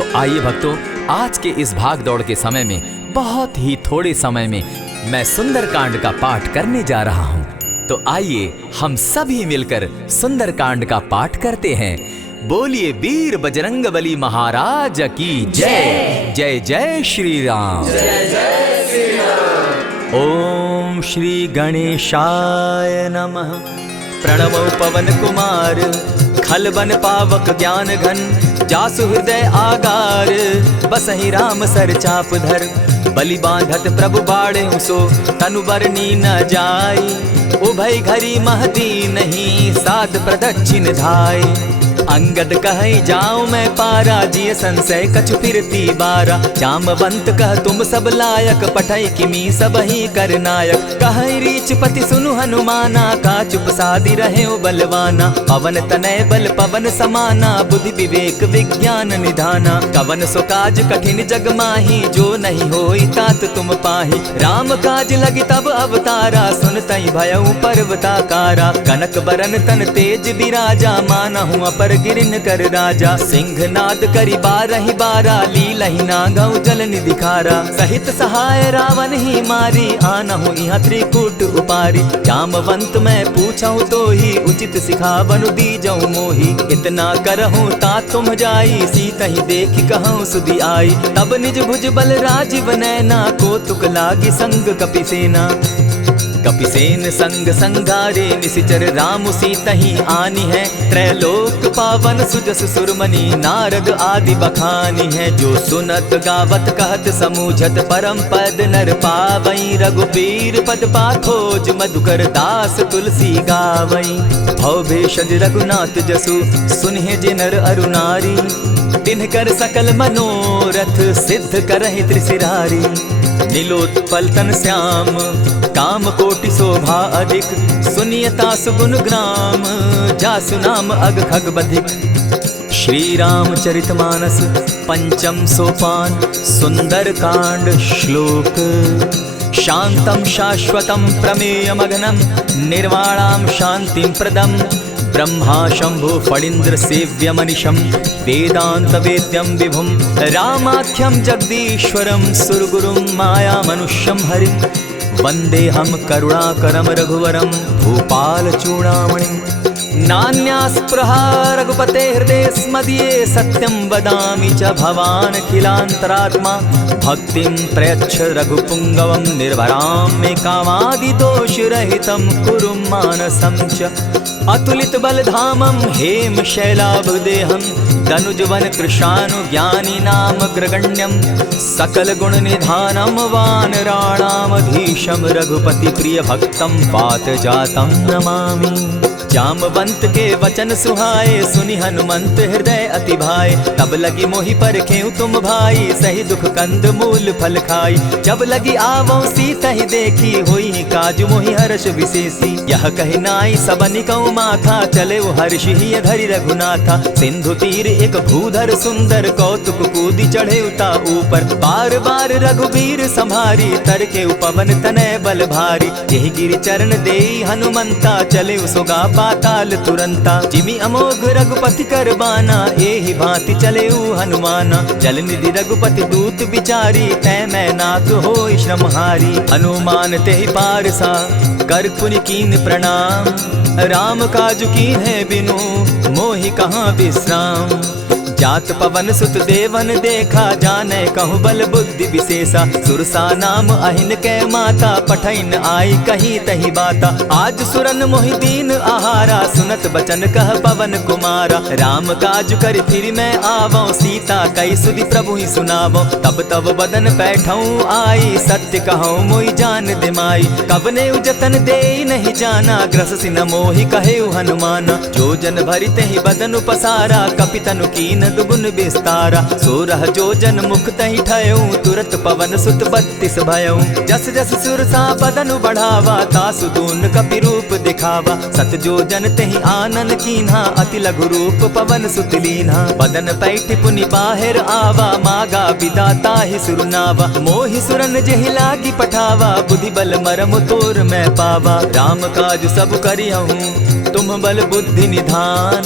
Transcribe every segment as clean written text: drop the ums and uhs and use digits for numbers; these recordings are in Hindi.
तो आइए भक्तों, आज के इस भाग दौड़ के समय में बहुत ही थोड़े समय में मैं सुंदरकांड का पाठ करने जा रहा हूँ। तो आइए हम सभी मिलकर सुंदरकांड का पाठ करते हैं। बोलिए वीर बजरंगबली महाराज की जय। जय जय श्री राम। जय जय श्री राम। ओम श्री गणेशाय नमः। प्रणवो पवन कुमार, खल बन पावक ज्ञान घन, जासु हृदय आगार, बसहि राम सर चाप धर, बलि बांधत प्रभु बाढ़े सो, तनु बरनी न जाई, उभय घरी महती नहीं, साध प्रदक्षिण धाई। अंगद कहे जाऊं मैं पारा, जिय संशय कछु फिरती बारा, जामवंत कह तुम सब लायक, पठै किमी सब ही कर नायक। कहे रीच पति सुनु हनुमाना, का चुप सादी रहे बलवाना, पवन तनय बल पवन समाना, बुद्धि विवेक विज्ञान निधाना। कवन सो काज कठिन जग माही, जो नहीं होई तात तुम पाही, राम काज लगी तब अवतारा, सुनतई भयउ पर्वताकारा। कनक बरन तन तेज बिराजा, मानहु अपर गिरिन कर राजा, सिंहनाद करी बारहि बारा, लीलहि नागौ जल निधि खारा। सहित सहाय रावण ही मारी, आनहु इहाँ त्रिकूट उपारी, जामवंत मैं पूछऊं तो ही, उचित सिखावनु दीजऊं मोही। इतना करहूं ता तुम जाई, सीतहि देखि कहूं सुधि आई, तब निज भुज बल राजीव नैना, कौतुक लागी संग कपिसेना। कपिसेन संग संगारे, निशिचर राम सीतहि आनी है, त्रैलोक पावन सुजस सुरमणि, नारद आदि बखानी है। जो सुनत गावत कहत समूझत, परम पद नर पावई, रघुबीर पद पाखोज, मधुकर दास तुलसी गावई। भव भेषज रघुनाथ जसु, सुनिहे जे नर अरु नारी, तिनकर सकल मनोरथ, सिद्ध करहि त्रिशिरारी। नीलोत्पल तन श्याम, काम कोटि शोभा अधिक, सुनियता सुगुण ग्राम, जासु नाम अग खग बधिक। श्री रामचरितमानस पंचम सोपान, सुंदरकांड श्लोक। शांतं शाश्वतं प्रमेयमघनं, निर्वाणां शांतिं प्रदं, ब्रह्मा शंभु फणीन्द्र सेव्य मनिशं, वेदांत वेद्यं विभुं, रामाख्यं जगदीश्वरं, सुरगुरुं माया मनुष्यं हरिं। वंदेहं करुणाकरं रघुवरं, भूपाल चूड़ामणिं। नान्यास्पृहा रघुपते हृदये स्मदीये, सत्यं वदामि च भवानखिलान्तरात्मा, भक्तिं प्रयच्छ रघुपुङ्गवं, निर्भरां मे कामादिदोषरहितं, कुरु मानसं च। अतुलित बलधामं हेम शैलाभदेहं, तनुजवन कृशानुज्ञानी नाम ग्रगण्यं, सकल गुण निधानं वानराणामधीशं, रघुपति प्रिय भक्तं पात जातं नमामि। जामवंत के वचन सुहाए, सुनि हनुमंत हृदय अति भाए, तब लगी मोहि परखेउ तुम भाई, सही दुख कंद मूल फल खाई। जब लगी आवो सीतहि देखी, होई काज मोहि हर्ष विशेषी। यह कहि नाई सबनि कौ माथा, चले हर्षि हिय धरि रघुनाथा। सिंधु तीर एक भूधर सुंदर, कौतुक कूदि चढ़े उता ऊपर, बार बार रघुबीर संभारी, तर के पवन तनय बल भारी। यही गिरि चरण देई हनुमंता, चले सुगा पाताल तुरंता। जिमि अमोघ रघुपति कर बाना, एहि भांति चले हनुमाना। जल निधि रघुपति दूत बिचारी, तै मैं नाथ होई श्रमहारी। हनुमान तेहि पारसा, कर पुनि कीन प्रणाम, राम काज कीन है बिनु, मोहि कहाँ विश्राम। जात पवन सुत देवन देखा, जाने कहु बल बुद्धि विशेषा। सुरसा नाम अहिन कै माता, पठैन आई कही तही बाता। आज सुरन मोहि दीन आहारा, सुनत बचन कह पवन कुमारा। राम काज कर फिर मैं आवो, सीता कई सुधि प्रभु ही सुनावो। तब तब बदन बैठऊं आई, सत्य कहूँ मोहि जान दिमाई। कवने उजतन दे नहीं जाना, ग्रस सिन मोहि कहे हनुमाना। जो जन भरित ही बदन पसारा, कपितनु कीन दुगुन विस्तारा। सोरह जो जन मुख तहि ठयऊ, तुरत पवन सुत 32 भयऊ। जस जस सुरसा बदनु बढ़ावा, तासु दून कपि रूप दिखावा। सत जो जन तहि आनन कीन्हा, अति लघु रूप पवन सुत लीन्हा। बदन पैठ पुनि बाहिर आवा, मागा विदा ताहि सुरनावा। मोहि सुरन जेहि लागी पठावा, बुद्धि बल मरम तोर मैं पावा। राम काज सब करिहूँ, तुम बल बुद्धि निधान,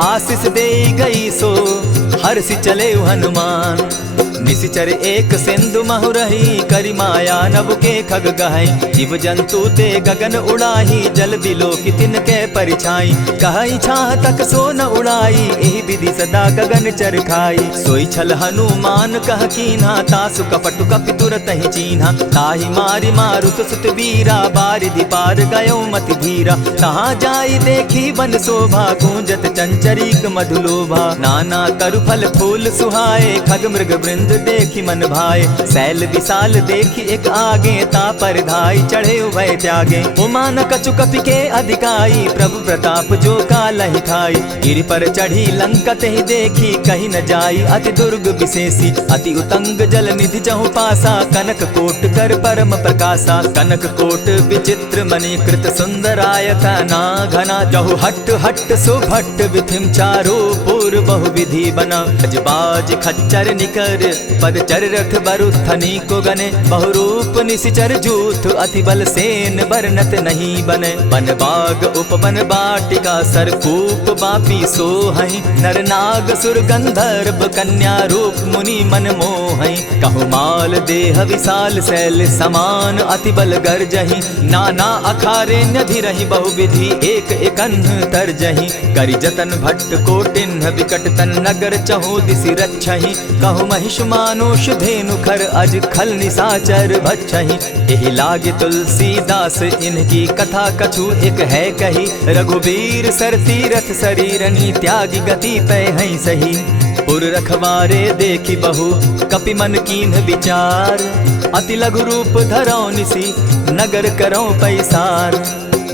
आशीष दे गई सो हर्षि चले हनुमान। निशिचर एक सिंधु महु रही, करी माया नभ के खग गहई। जीव जंतु ते गगन उड़ाही, जल बिलो की तिनके परिछाई। कहई छाह तक सो न उड़ाई, एहि विधि सदा गगन चर खाई। सोई छल हनुमान कह कीन्हा, तासु कपटु कपि तुरत ही चीन्हा। ताहि मारि मारुत सुत वीरा, बारिधि पार गयो मति धीरा। तहाँ जाई देखी वन शोभा, गूंजत चंचरीक मधुलोभा। नाना तरु फल फूल सुहाए, खग मृग वृंद देखी मन भाए। सैल विशाल देखी एक आगे, तापर धाई चढ़े उभय त्यागे। उमान कछु कपि के अधिकाई, प्रभु प्रताप जो कालहि खाई। गिरि पर चढ़ी लंका तेहि देखी, कही न जाई अति दुर्ग विशेषी। अति उतंग जल निधि जहु पासा, कनक कोट कर परम प्रकाशा। कनक कोट विचित्र मणिकृत सुंदरायत ना घना। जहु हट हट सुभट विधिम चारो पूर बहु विधि बना। अजबाज खच्चर निकर पद चर रथ बरुथनी को गने। बहुरूप निशिचर जूथ, अति बल सेन बरनत नहीं बने। बन बाग उपवन बाटिका, सरकूप बापी सोहई। नर नाग सुर गंधर्व, कन्या रूप मुनि मन मोहई। कहु माल देह विशाल शैल समान, अति बल गर्जही। नाना अखारे नधिरहि, बहुविधि एक एकन्ह तरजही। करि जतन भट्ट कोटिन्ह, विकट तन नगर चहु दिसि रक्षहि। कहु महिष मानुष धेनु खर, अज खल निशाचर भक्षहि। एहि लागे तुलसीदास, इनकी कथा कछु एक है कही। रघुबीर सर तीरथ शरीरनी, त्यागी गति पै हई सही। पुर रखवारे देखी बहु, कपि मन कीन्ह विचार। अति लघु रूप धरौ निसी, नगर करौ पैसार।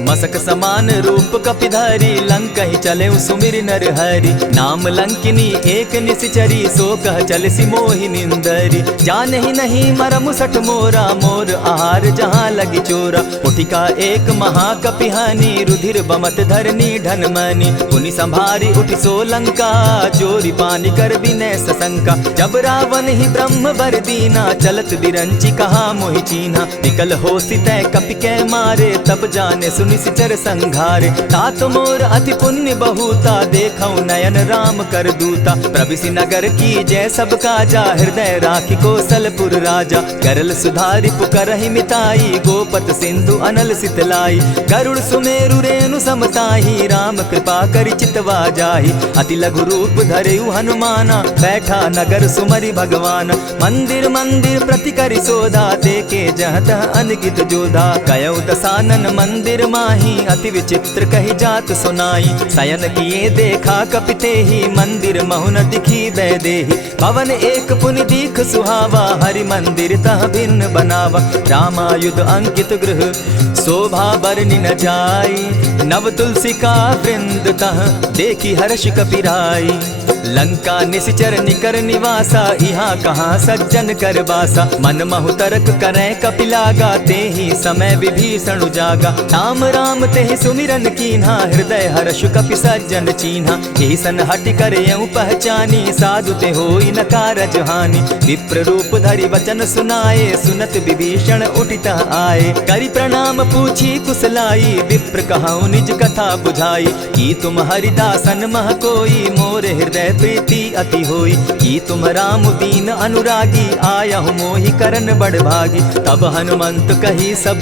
मसक समान रूप कपिधारी, लंकहि चले सुमिर नर हरि। नाम लंकिनी एक निशिचरी, सो कह चल सी मोहि निंदरी। जानहि नहीं मरम सठ मोरा, मोर आहार जहाँ लगी चोरा। उठिका एक महाकपिहानी, रुधिर बमत धरनी ढनमनी। पुनि संभारी उठि सो लंका, जोरी पानी कर विनय सशंका। जब रावण ही ब्रह्म बर दीना, चलत बिरंची कहा मोहि चीन्हा। निकल हो सितै कपि कै मारे, तब जाने सुनि निशिचर संघारे। तात मोर अति पुण्य बहुता, देखौ नयन राम कर दूता। प्रविशि नगर की जय सब काजा, हृदय राखी कौशलपुर राजा। करल सुधारि पुकरहि मिताई, गोपत सिंधु अनल सितलाई। गरुड़ सुमेरु रेणु समताही, राम कृपा करि चितवा जाहि। अति लघु रूप धरेउ हनुमाना, बैठा नगर सुमरि भगवान। मंदिर मंदिर प्रति करि सोधा, देखे जहत अनगित जोधा। कयौ दसानन मंदिर माही, अति विचित्र कही जात सुनाई। शयन किए देखा कपिते ही, मंदिर महु न दिखी वैदेही। भवन एक पुनि दीख सुहावा, हरि मंदिर तह भिन्न बनावा। रामायुध अंकित गृह, शोभा बरनि न जाई। नव तुलसी का वृंद तह, देखी हर्ष कपिराई। लंका निशिचर निकर निवासा, यहाँ कहाँ सज्जन कर बासा। मन महु तरक करै कपिलागा, तेहि समय विभीषण जागा। राम राम तेहि सुमिरन कीन्हा, हृदय हर्ष कपि सज्जन चीन्हा। एहि सन हटि कर यऊ पहचानी, साधु ते होई न कारज हानि। विप्र रूप धरि वचन सुनाए, सुनत विभीषण उठित आए। करि प्रणाम पूछी कुशलाई, विप्र कहौ निज कथा बुझाई। कि तुम हरिदासन मह कोई, मोरे हृदय प्रीति अति होई। कि तुम राम दीन अनुरागी, आयहु मोहि करन बड़ भागी। तब हनुमंत कही सब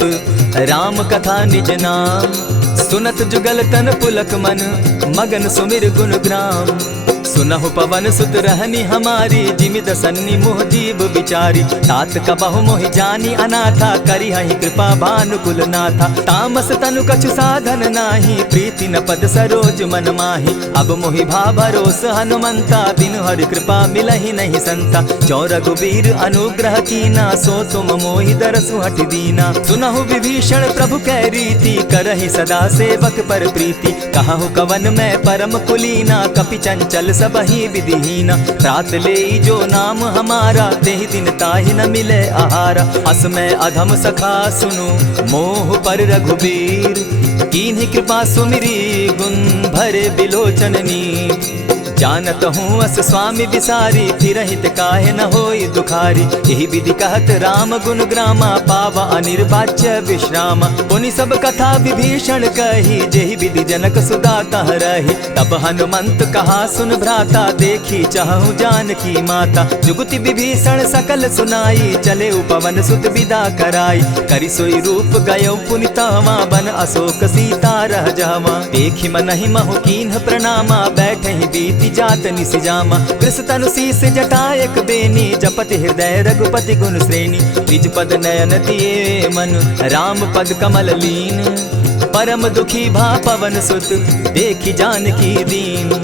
राम कथा निज नाम, सुनत जुगल तन पुलक मन, मगन सुमिर गुण ग्राम। सुनहु पवन सुत रहनी हमारी, जिमिद सन्नी मोह जीव विचारी। तात कबहु मोहि जानी अनाथा, करी हहि कृपा भानुकुल नाथा। तामस तनु कछु साधन नाही, प्रीति न पद सरोज मन माही। अब मोहि भा भरोस हनुमंता, बिनु हरि कृपा मिलहि नहीं संता। जो रघुबीर अनुग्रह कीना, सो तुम मोहि दरसु हठि दीना। सुनहु विभीषण प्रभु कै रीति, करहि सदा सेवक पर प्रीति। कहु कवन मैं परम कुलीना, कपि चंचल सबहि विधिहीना। रात ले जो नाम हमारा, तेहि दिन ताहि न मिले आहारा। अस मैं अधम सखा सुनु, मोह पर रघुबीर। कीन्हि कृपा सुमिरी, गुण भरे बिलोचन नीर। जानत हूँ अस स्वामी बिसारी, फिर हित काहे न होई दुखारी। यही विधि कहत राम गुण ग्रामा, पावा अनिर्वाच्य विश्राम। पुनि सब कथा विभीषण कही, जेहि विधि जनक सुदा तह रही। तब हनुमंत कहा सुन भ्राता, देखी चाहूँ जानकी माता। जुगति विभीषण सकल सुनाई, चले पवन सुत विदा कराई। करि सोई रूप गयो पुनि तहवा, बन अशोक सीता रह जावा। देखी मनहि महु कीन्ह प्रणामा, बैठे ही बीति जात निसि जामा। कृष तनु शीस जटायक बेनी, जपति हृदय रघुपति गुण श्रेणी। निज पद नयन दिए मन, राम पद कमल लीन। परम दुखी भा पवन सुत, देखी जानकी दीन।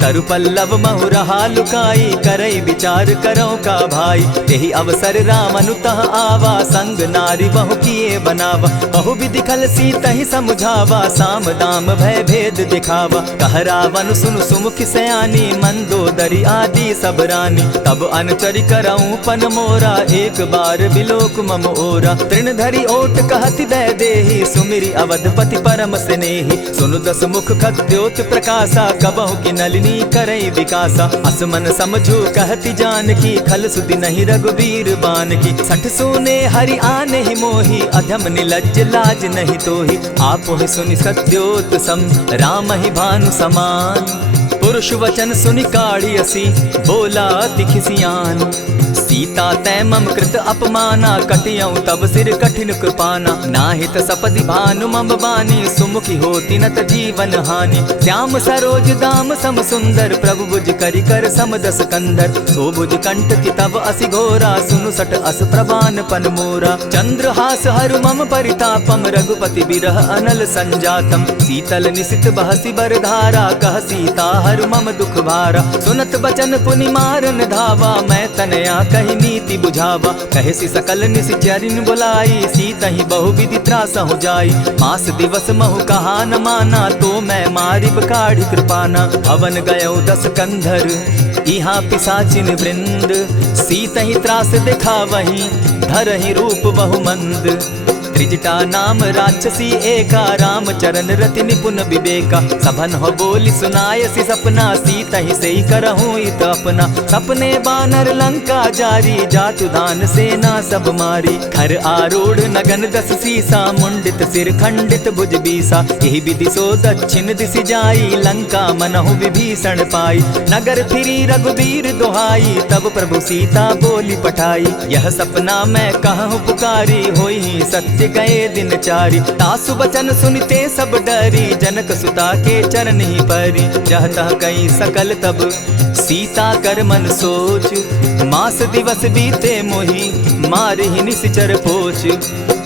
तरु पल्लव महु रहा लुकाई, करई विचार करो का भाई। यही अवसर राम अनुतः आवा, संग नारी बहु किए बनावा। बहु विधि खल सीतहि समुझावा, साम दाम भय भेद दिखावा। कह रावण सुनु सुमुखि सयानी, मंदोदरी आदि सब रानी। तब अनुचरि करऊं पन मोरा, एक बार बिलोक मम ओरा। तृण धरि ओट कहति दय देहि, सुमिरि अवधपति परम स्नेही। सुनु दस मुख खद्योत प्रकाशा, कबहु की नलिनी करई विकासा। असमन समझो कहती जानकी, खल सुधि नहीं रघुवीर बान की। सठ सोने हरि आने ही मोही, अधम निलज्ज लाज नहीं तोही। आप ही सुनि सत्योत सम, राम ही भानु समान। पुरुष वचन सुनि काढ़ियसी, बोला अति खिसियान। सीता तै मम कृत अपमाना, कटियऊं तब सिर कठिन कृपाना। नाहित सपदि भानु मम बानी, सुमुखी होती नत जीवन हानि। श्याम सरोज दाम सम सुंदर, प्रभु भुज करि कर सम दस कंधर। सो भुज कंठ की तब असि घोरा, सुनु सट अस प्रभान पन मोरा। चंद्रहास हरु मम परितापम, रघुपति बिरह अनल संजातम। शीतल निशित बहसी बरधारा, कह सीता हरु मम दुख भारा। सुनत बचन पुनि मारन धावा, मैं तनया कही नीति बुझावा। कहे सी सकल निशिचरिन बुलाई, सीतहि बहु विधि त्रास हो जाई। मास दिवस महु कहा न माना, तो मैं मारिब काढ़ी कृपाना। हवन गयो दस कंधर, इहाँ पिशाचिन वृंद। सीतहि त्रास दिखावहि, धरहि रूप बहु मंद। त्रिजटा नाम राक्षसी एका, राम चरण रति निपुण विवेका। सभन हो बोली सुनायसी सपना, सीतहि सेई करहूँ इत अपना। सपने बानर लंका जारी, जातु दान सेना सब मारी। खर आरूढ़ नगन दस सीसा, मुंडित सिर खंडित भुज बीसा। यही विधि सो दक्षिण दिशि जाई, लंका मनहु विभीषण पाई। नगर फिरी रघुवीर दुहाई, तब प्रभु सीता बोली पठाई। यह सपना मैं कहूँ पुकारी, होई सत्य गए दिन चारी। तासु बचन सुनते सब डरी, जनक सुता के चरण ही परी। जहतः कई सकल तब सीता कर मन सोच, मास दिवस बीते मोही, मारहि निशिचर पोच।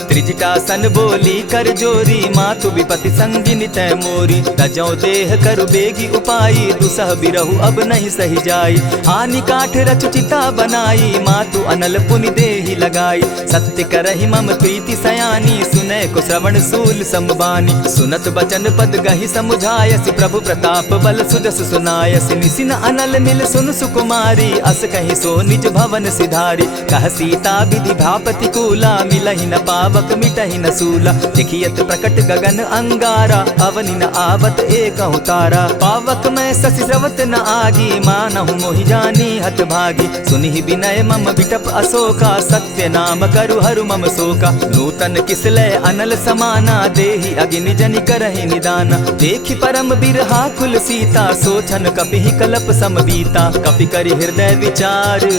त्रिजटासन बोली कर जोरी, मातु विपति संगिनी तै मोरी। तजौ देह करु बेगी उपाई, दुसह बिरहु अब नहीं सही जाई। हानि काठ रच चिता बनाई, मातु अनल पुनि देहि लगाई। सत्य करहि मम प्रीति सयानी, सुनै को श्रवण सूल समबानी। सुनत बचन पद गहि समुझायसि, प्रभु प्रताप बल सुजस सुनायसि। निसिन अनल मिल सुन सुकुमारी, अस कहि सो निज भवन सिधारी। कह सीता विधि भापति कूला, मिलहि न पावक मिटहि न सूला। देखियत प्रकट गगन अंगारा, अवनि न आवत एकहु तारा। पावक मैं शशि स्रवत न आगी, मानहु मोहि जानी हत भागी। सुनिहि विनय मम बिटप अशोका, सत्य नाम करु हरु मम शोका। नूतन किसलय अनल समाना, देहि अगिनि जनि करहि निदाना। देखि परम बिरहा कुल सीता, सोचन कपिहि कलप सम बीता। कपि करि हृदय विचार,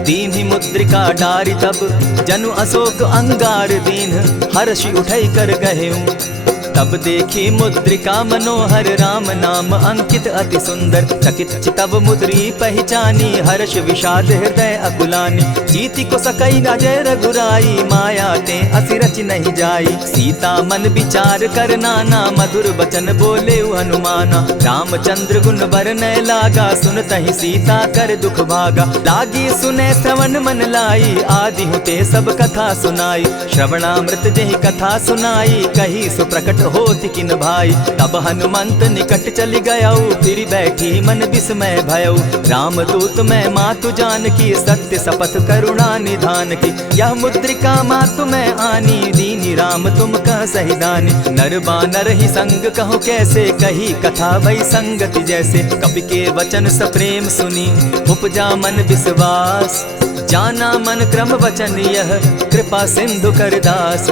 दीन्हि मुद्रिका डारि। तब जनु अशोक अंगार दीन, हर्षि उठै कर गहेऊं। तब देखी मुद्रिका मनोहर, राम नाम अंकित अति सुंदर। चकित चितव मुद्री पहचानी, हर्ष विषाद हृदय अकुलानी। जीति को सकई अजय रघुराई, माया ते असि रचि नहीं जाई। सीता मन विचार कर नाना, मधुर बचन बोले हनुमाना। रामचंद्र गुण बरनय लागा, सुनतहि सीता कर दुख भागा। लागी सुने श्रवण मन लाई, आदि हुते सब कथा सुनाई। श्रवणामृत जेहि कथा सुनाई, कही सो प्रकट होति किन भाई। तब हनुमंत निकट चली गयऊ, फिर बैठी मन विस्मय भयऊ। राम दूत मैं मातु जानकी, सत्य शपथ करुणा निधान की। यह मुद्रिका मातु मैं आनी, दीन कीनी राम तुम कह सही दानी। नर बानर ही संग कहो कैसे, कही कथा भई संगति जैसे। कपि के वचन सप्रेम सुनी उपजा मन विश्वास, जाना मन क्रम वचन यह कृपा सिंधु कर दास।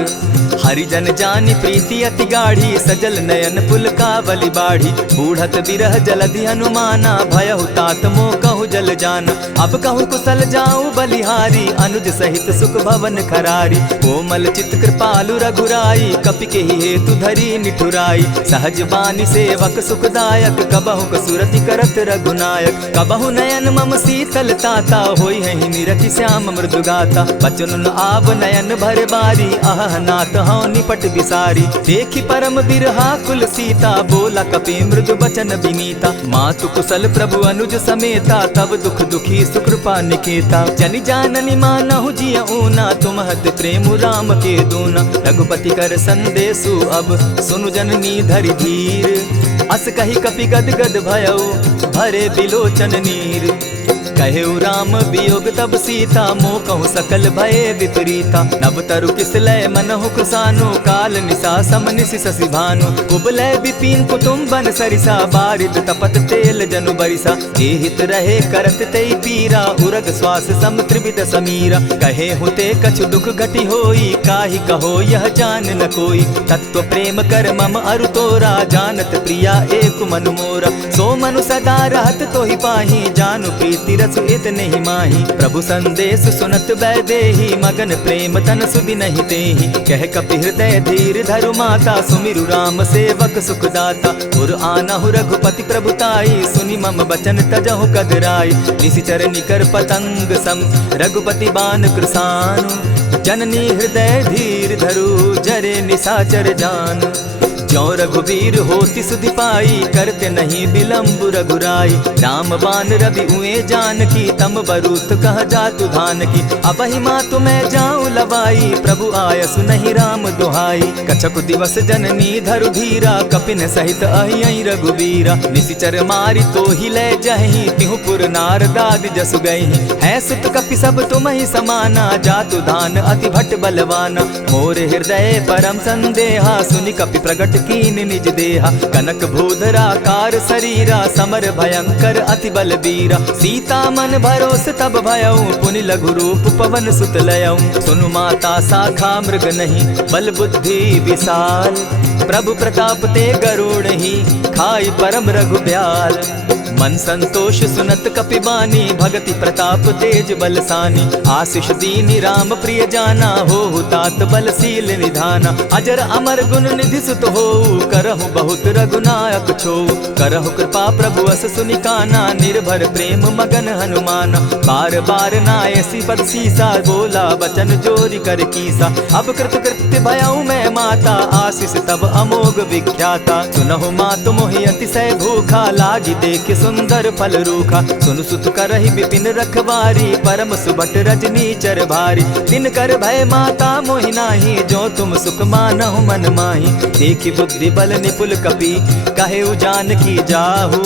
हरिजन जानी प्रीति अति गाढ़ी, सजल नयन पुल कावली बाढ़ी। बूढ़त बिरह जलधि हनुमाना, भयहु तात मोह कहु जल जाना। अब कहु कुशल जाऊं बलिहारी, अनुज सहित सुख भवन खरारी। कोमल चित कृपालु रघुराई, कपि के ही हेतु धरी निठुराई। सहज बानी सेवक सुखदायक, कबहु कसुरति करत रघुनायक। कबहु नयन मम शीतल ताता, होई है निरखि श्याम मृदु गाता। बचन आव नयन भर बारी, आह नाथ हौ निपट बिसारी। देखी परम बिरहा कुल सीता, बोला कपि मृदु बचन विनीता। मातु कुशल प्रभु अनुज समेता, तब दुख दुखी सुकृपा निकेता। जनि जाननी मानहु जिय ऊना, तुमहत प्रेम राम के दूना। रघुपति कर संदेशु अब सुनु जननी धरि धीर। अस कही कपि गद गद भयउ, भरे बिलोचन नीर। कहेउ राम वियोग तब सीता, मोह कहूँ सकल भये विपरीता। नव तरु किसलय मनहु कृसानु, काल निशा समनिशि शशि भानु। कुबलय विपिन कुटुम्बन सरिसा, बारिद तपत तेल जनु बरिसा। जे हित रहे करत तेई पीरा, उरग श्वास सम त्रिविध समीरा। कहे हुते कछु दुख घटी होई, काहि कहो यह जान न कोई। तत्व प्रेम कर मम अरु तोरा, जानत प्रिया एक मनु मोरा। सो मनु सदा रहत तोहि पाही, जानु प्रीति रसु इतने ही माही। प्रभु संदेश सुनत बैदेही, मगन प्रेम तन सुधि नहीं तेहि। कह कपि हृदय धीर धरु माता, सुमिरु राम सेवक सुखदाता। उर आनहु रघुपति प्रभुताई, सुनि मम बचन तजहु कदराई। निशिचर निकर पतंग सम, रघुपति बान कृसानु। जननी हृदय धीर धरु, जरे निशाचर जान। ज्यों रघुवीर होति सुधि पाई, करते नहीं विलम्ब रघुराई। राम बान रवि उए जानकी, तम बरूथ कह जातु धान की। अबहि मातु मैं जाऊं लवाई, प्रभु आयसु नहीं राम दुहाई। कछक दिवस जननी धरु धीरा, कपिन सहित अहियहि रघुवीरा। निशिचर मारि तोहि लय जहि, तिहुपुर नारदादि जसु गहि। है सुत कपि सब तुमहि समाना, जातु धान अति भट बलवाना। मोर हृदय परम संदेहा, सुनि कपि प्रगट कीन निज देहा। कनक भूधराकार शरीरा, समर भयंकर अति बलबीरा। सीता मन भरोस तब भयउ, पुनि लघु रूप पवन सुत लयउ। सुनु माता शाखा मृग नहीं, बल बुद्धि विशाल। प्रभु प्रताप ते गरुड़ ही, खाई परम रघु ब्याल। मन संतोष सुनत कपि बानी, भगति प्रताप तेज बलसानी। आशीष दीनी राम प्रिय जाना, हो तात बलशील निधाना। अजर अमर गुण निधि सुत हो, करहु बहुत रघुनायक छो। करहु कृपा प्रभु अस सुनि काना, निर्भर प्रेम मगन हनुमाना। बार बार नायसी पद सीसा, बोला बचन जोरि कर कीसा। अब कृत कृत्य भयउ मैं माता, आशीष तब अमोघ विख्याता। सुनहु मातु मोहि अतिशय भूखा, लागी देख सुंदर फल रूखा। सुन सुत करहि विपिन रखवारी, परम सुबट रजनी चर भारी। दिन कर भय माता मोहि नाही, जो तुम सुख मानहु मन माही। देखि बुद्धि बल निपुल कपि, कहेउ जानकी जाहु।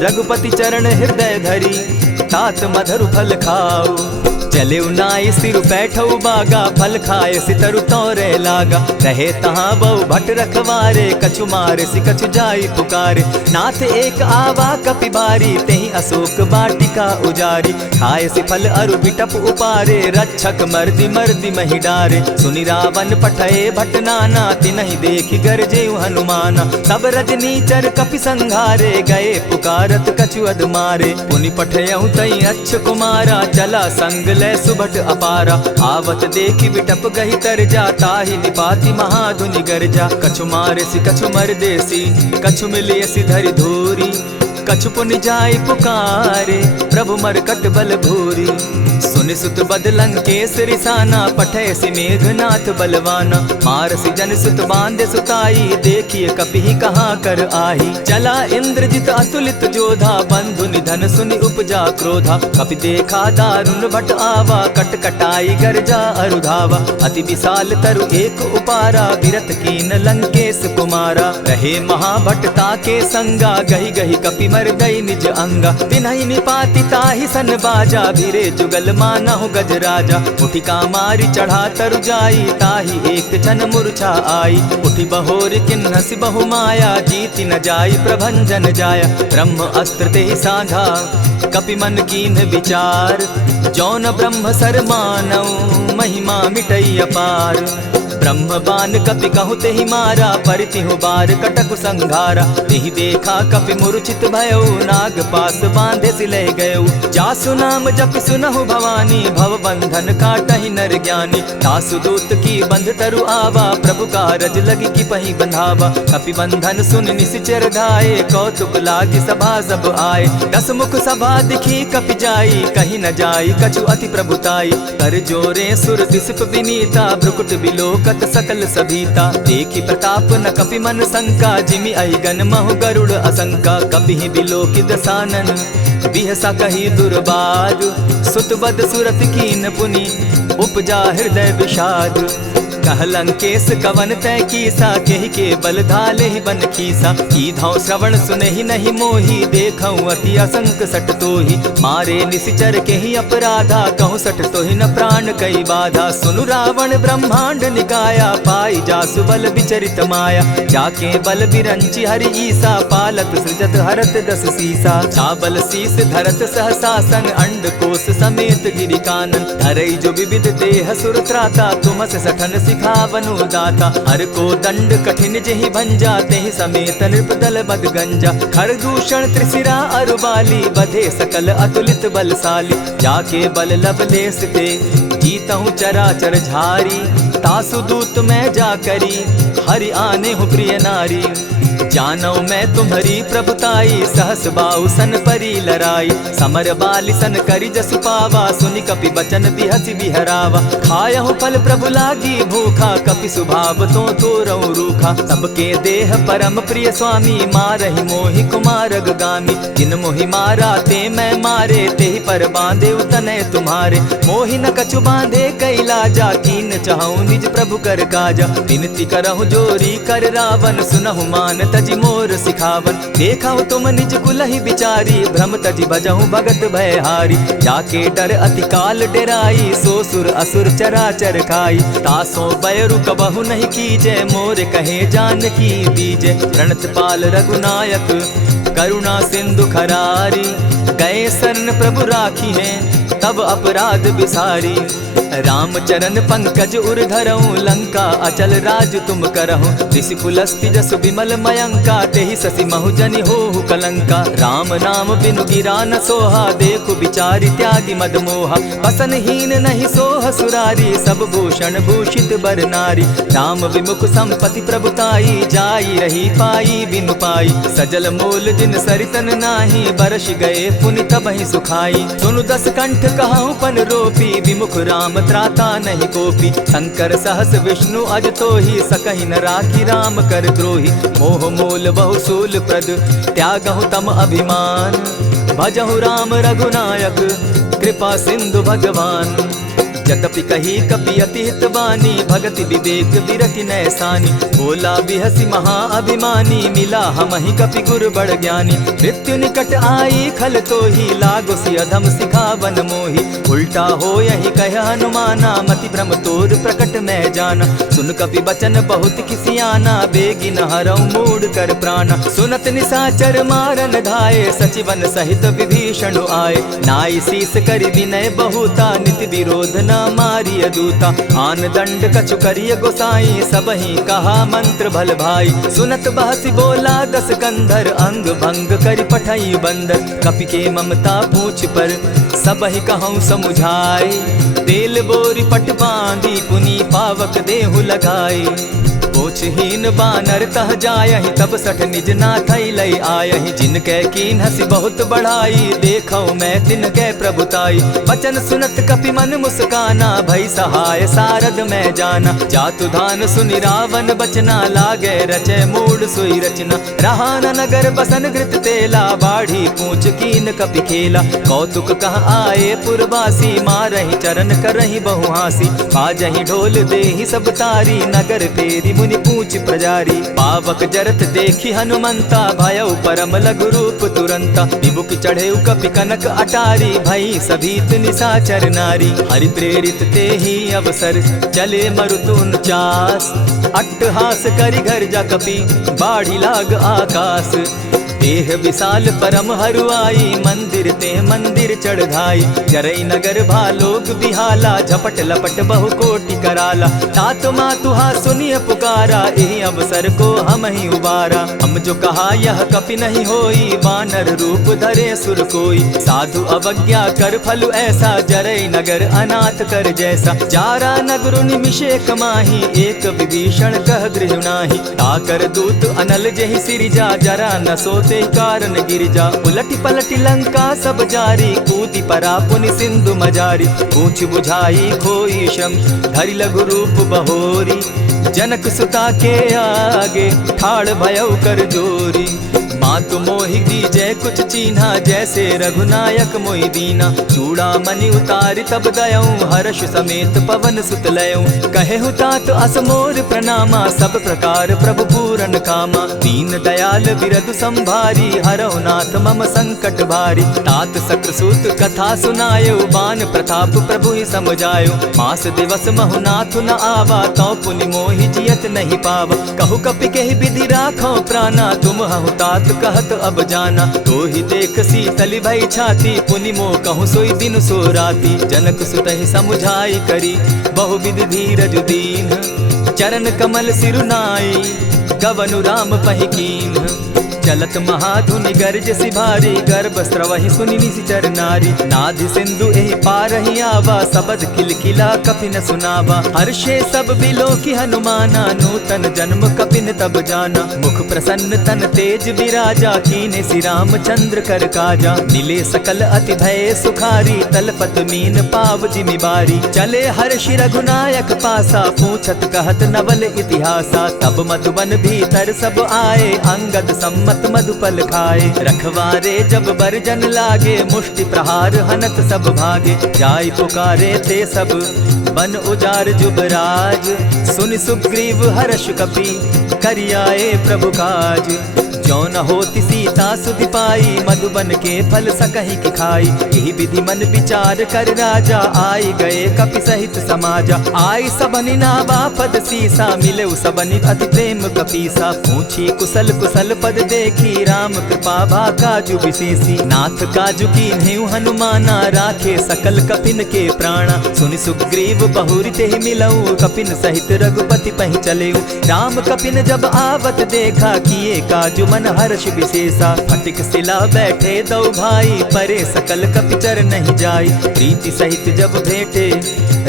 रघुपति चरण हृदय धरी, तात मधुर फल खाऊ। चले नाई सिर बैठऊ बागा, फल खाए सितरु तोरे लागा। रहे तहाँ बहु भट रखवारे, कछु मारे सि कछु जाई पुकारे। नाथ एक आवा कपि बारी, तेहि अशोक बाटिका उजारी। खाए सि फल अरु बिटप उपारे, रक्षक मर्दि मर्दि महि डारे। सुनि रावण पठये भट नाना, तिनहि देखि गरजेउ हनुमाना। तब रजनीचर कपि संघारे, गए पुकारत कछु अधमारे। पुनि पठयउ तई अच्छ कुमारा, चला संग सुबट अपारा। आवत देखि बिटप गहि तर जा, ताहि निपाति महाधुनि गर्जा। कछु मारे सि कछु मर देसी, कछु मिलियसि धरि धूरी। कछु पुनि जाई पुकारे, प्रभु मरकट बल भूरी। सुनि सुत बद लंकेश रिसाना, पठय सि मेघनाथ बलवाना। मारसि जन सुत बांधे सुताई, देखिए कपि कहाँ कर आही। चला इंद्रजित अतुलित जोधा, बंधु निधन सुनि उपजा क्रोधा। कपि देखा दारुण भट आवा, कट कटाई गर्जा अरुधावा। अति विशाल तरु एक उपारा, विरत कीन लंकेश कुमारा। रहे महाभटता के संगा, गहि गहि कपि मर दई निज अंगा। तिन्हि निपाति ताहि सन बाजा, भिरे जुगल मान मानहु गज राजा। उठिका मारी चढ़ा तरु जाई, ताही एक जन मूर्छा आई। उठी बहोर किन्हसि बहु माया, जीति न जाई प्रभंजन जाया। ब्रह्म अस्त्र ते साधा, कपि मन कीन्ह विचार। जौन ब्रह्म सर मानौ, महिमा मिटई अपार। ब्रह्म बान कपि कहु तेहि मारा, परितिहु बार कटक संघारा। तेहि देखा कपि मूर्छित भयउ, नाग पास बांधे सिले गयउ। जासु नाम जपि सुनहु भवानी, भव बंधन काटहि नर ज्ञानी। तासु दूत की बंध तरु आवा, प्रभु कारज लगी की पही बंधावा। कपि बंधन सुन निसिचर धाये, कौतुक लागी सभा सब आए। दस मुख सभा दिखी कपि जाई, कहीं न जाई कछु अति प्रभुताई। कर जोरे सुर दिसप विनीता, भ्रुकुट बिलोकत सकल सभीता। देखी प्रताप न कपि मन शंका, जिमि अहिगन महु गरुड़ असंका। कपि बिलोकि दसानन, बिहसा कही दुर्बाद। सुत बद सुरत कीन पुनि, उपजा हृदय विषाद। कहलंकेश कवन तय कीसा, केहि के बल धाले ही बन खीसा। कीधौ श्रवण सुने ही नहीं मोही, देखऊं अति असंक सट तोही। मारे निसिचर केहि अपराधा, कहूँ सट तोहि न प्राण कई बाधा। सुनु रावण ब्रह्मांड निकाया, पाई जासु बल विचरित माया। जाके बल बिरंची हरि ईसा, पालत सृजत हरत दस सीसा। चाबल शीस धरत सहसासन, अंड कोश समेत गिरि कानन। धरई जो विविध देह सुर त्राता, तुमस सठन सिखावनु दाता। हर को दंड कठिन जेहि भंजा, तेहि समेत नृपदल बद गंजा। खरदूषण त्रिशिरा अरुबाली, बधे सकल अतुलित बलशाली। जाके बल लवलेस ते, जीतहु चराचर झारी। तासु दूत मैं जा करी, हरि आने हूँ प्रिय नारी। जानौ मैं तुम्हारी प्रभुताई, सहस बाहु सन परी लराई। समर बाली सन करी जसु पावा, सुनि कपि बचन बिहसि बिहरावा। खायहु फल प्रभु लागी भूखा, कपि सुभाव तो तोरऊ रूखा। सबके देह परम प्रिय स्वामी, मारहि मोहि कुमारग गामी। जिन मोहि मारा ते मैं मारे, तेहि पर बांधे उतने तुम्हारे। मोहि न कछु बांधे कैलाजा, कीन चाहूं निज प्रभु कर काजा। विनती करहु जोरी कर रावण, सुनहु मान तजि मोर सिखावन। देखहु तुम निज कुलहि बिचारी, भ्रम तजि भजहु भगत भयहारी। जाके डर अति काल डेराई, सो सुर असुर चराचर खाई। तासो बैरु कबहु नहीं कीजे, मोर कहे जानकी दीजे। प्रणत पाल रघुनायक, करुणा सिंधु खरारी। गए शरण प्रभु राखी हैं, तब अपराध बिसारी। रामचरण पंकज उर धरऊं, लंका अचल राज तुम करहूं। ऋषि पुलस्ति जस विमल मयंका, तेहि ससि महु जनि होहु कलंका। राम नाम बिनु गिरा न सोहा, देखु बिचारी त्यागी मद मोहा। बसनहीन नहीं सोह सुरारी, सब भूषण भूषित बर नारी। राम विमुख संपति प्रभुताई, जाई रही पाई बिनु पाई। सजल मोल जिन सरितन नाही, बरस गए पुनि तबहि सुखाई। सुनु दस कंठ कहूँ पन रोपी, विमुख राम त्राता नहीं कोपी। शंकर सहस विष्णु अज तोहि, सकहि न राखी राम कर द्रोही। मोह मोल बहु सूल प्रद, त्यागहु तम अभिमान। भजहु राम रघुनायक, कृपा सिंधु भगवान। जतपि कही कपि अति हितवानी, भगति विवेक विरति नैसानी। बोला बिहसि महा अभिमानी, मिला हमहि कपि गुर बड़ ज्ञानी। मृत्यु निकट आई खल तोहि, लागो सि अधम सिखावन मोहि। उल्टा हो यही कह हनुमाना, मति भ्रम तोर प्रकट मैं जाना। सुन कपि बचन बहुत किसियाना, बेगी न हरऊ मूड कर प्राणा। सुनत निसाचर मारन धाये, सचिवन सहित विभीषण आए। नाई शीस करि विनय बहुता, नित विरोध न मारिय दूता। आन दंड कछु करिय गोसाई, सबहि कहा मंत्र भल भाई। सुनत बहसि बोला दस कंधर, अंग भंग करि पठई बंदर। कपि के ममता पूछ पर, सबहि कहूँ समुझाए। तेल बोरी पट बांधी, पुनि पावक देहु लगाई। पोछहीन बानर तह जायहि, तब सठ निज नाथई लई आयहि। जिनकै कीन हसी बहुत बढ़ाई, देखौ मैं तिनकै प्रभुताई। बचन सुनत कपि मन मुस्काना, भई सहाय सारद मैं जाना। जातु धान सुनि रावण बचना, लागे रचय मूड सोई रचना। रहा न नगर बसन घृत तेला, बाढ़ी पूछ कीन कपि खेला। कौतुक कह आए पुरवासी, मारहि चरण करहि बहु हासी। बाजहि ढोल देहि सब तारी, नगर फेरी मुनि पूछ प्रजारी। पावक जरत देखी हनुमंता, भयउ परम लघु रूप तुरंता। विमुख चढ़े कपि कनक अटारी, भई सभीत निशाचर नारी। हरि प्रेरित ते ही अवसर, चले मरुत 49। अट्टहास करि घर जा कपि, बाढ़ी लाग आकाश। देह विशाल परम हरुआई, मंदिर ते मंदिर चढ़ाई। जरई नगर भालोग बिहाला, झपट लपट बहु कोटि कराला। तात मातुहा सुनिय पुकारा, एहि अवसर को हम ही उबारा। हम जो कहा यह कपि नहीं होई, वानर रूप धरे सुर कोई। साधु अवज्ञा कर फल ऐसा, जरई नगर अनाथ कर जैसा। जारा नगर निमिषे कमाही, एक विभीषण कह गृह नाही। ताकर दूत अनल जहि सिरिजा, जरा न सोते कारण गिरजा। उलटी पलटी लंका सब जारी, कूदी परा पुनि सिंधु मजारी। पूछ बुझाई खोई श्रम, धरि लघु रूप बहोरी। जनक सुता के आगे, ठाड़ भयउ कर जोरी। मातु मोहि दीजै कुछ चीन्हा, जैसे रघुनायक मोहि दीना। चूड़ा मणि उतारि तब गयऊँ, हर्ष समेत पवन सुत लयऊँ। कहे तात असमोर प्रणामा, सब प्रकार प्रभु पूरन कामा। दीन दयाल बिरदु संभारी, हरौ नाथ मम संकट भारी। तात सक्रसूत कथा सुनायो, बान प्रताप प्रभु ही समझायो। मास दिवस महु नाथ न आवा, तौ पुनि मोहि जियत नहीं पावा। कहु कपि केहि विधि राखो प्राणा, तुम हहु तात कहत अब जाना। तो ही देख शीतल भई छाती, पुनि मो कहूँ सोई दिन सो राती। जनक सुतहि समुझाई करी, बहु विधि धीरज दीन। चरण कमल सिरुनाई, गवनु राम पहि कीन्ह। चलत महाधुनि गर्ज सिभारी, गर्भ स्रवहि सुनि निशिचर नारी। नाधि सिंधु एहि पारहि आवा, सबद किलकिला कपि न सुनावा। हर्षे सब बिलो की हनुमाना, नूतन जन्म कपिन तब जाना। मुख प्रसन्न तन तेज विराजा, कीने श्री रामचंद्र कर काजा। मिले सकल अति भय सुखारी, तलपत मीन पाव जिमि बारी। चले हर्षि रघुनायक पासा, पूछत कहत नवल इतिहासा। तब मधुबन भीतर सब आए, अंगद सम्मत मधुपल खाए। रखवारे जब बरजन लागे, मुष्टि प्रहार हनत सब भागे। जाय पुकारे ते सब, बन उजार जुबराज। सुनि सुग्रीव हर्ष कपि, करियाए प्रभु काज। जो न होती सीता सुधि पाई, मधुबन के फल सकहि की खाई। यही विधि मन विचार कर राजा, आई गए कपि सहित समाजा। आई सबनि नावा पद सीसा, मिले सबनि अति प्रेम कपीसा। पूछी कुशल कुशल पद देखी, राम कृपा भा काजु विशेषी। नाथ काजु कीन्हेउ हनुमाना, राखे सकल कपिन के प्राणा। सुनि सुग्रीव बहुरि तेहि मिलऊ, कपिन सहित रघुपति पहि चलेऊ। राम कपिन जब आवत देखा, किए काजु मन हर्ष विशेषा। फटिक सिला बैठे दो भाई, परे सकल कपिचर नहीं जाई। प्रीति सहित जब भेटे,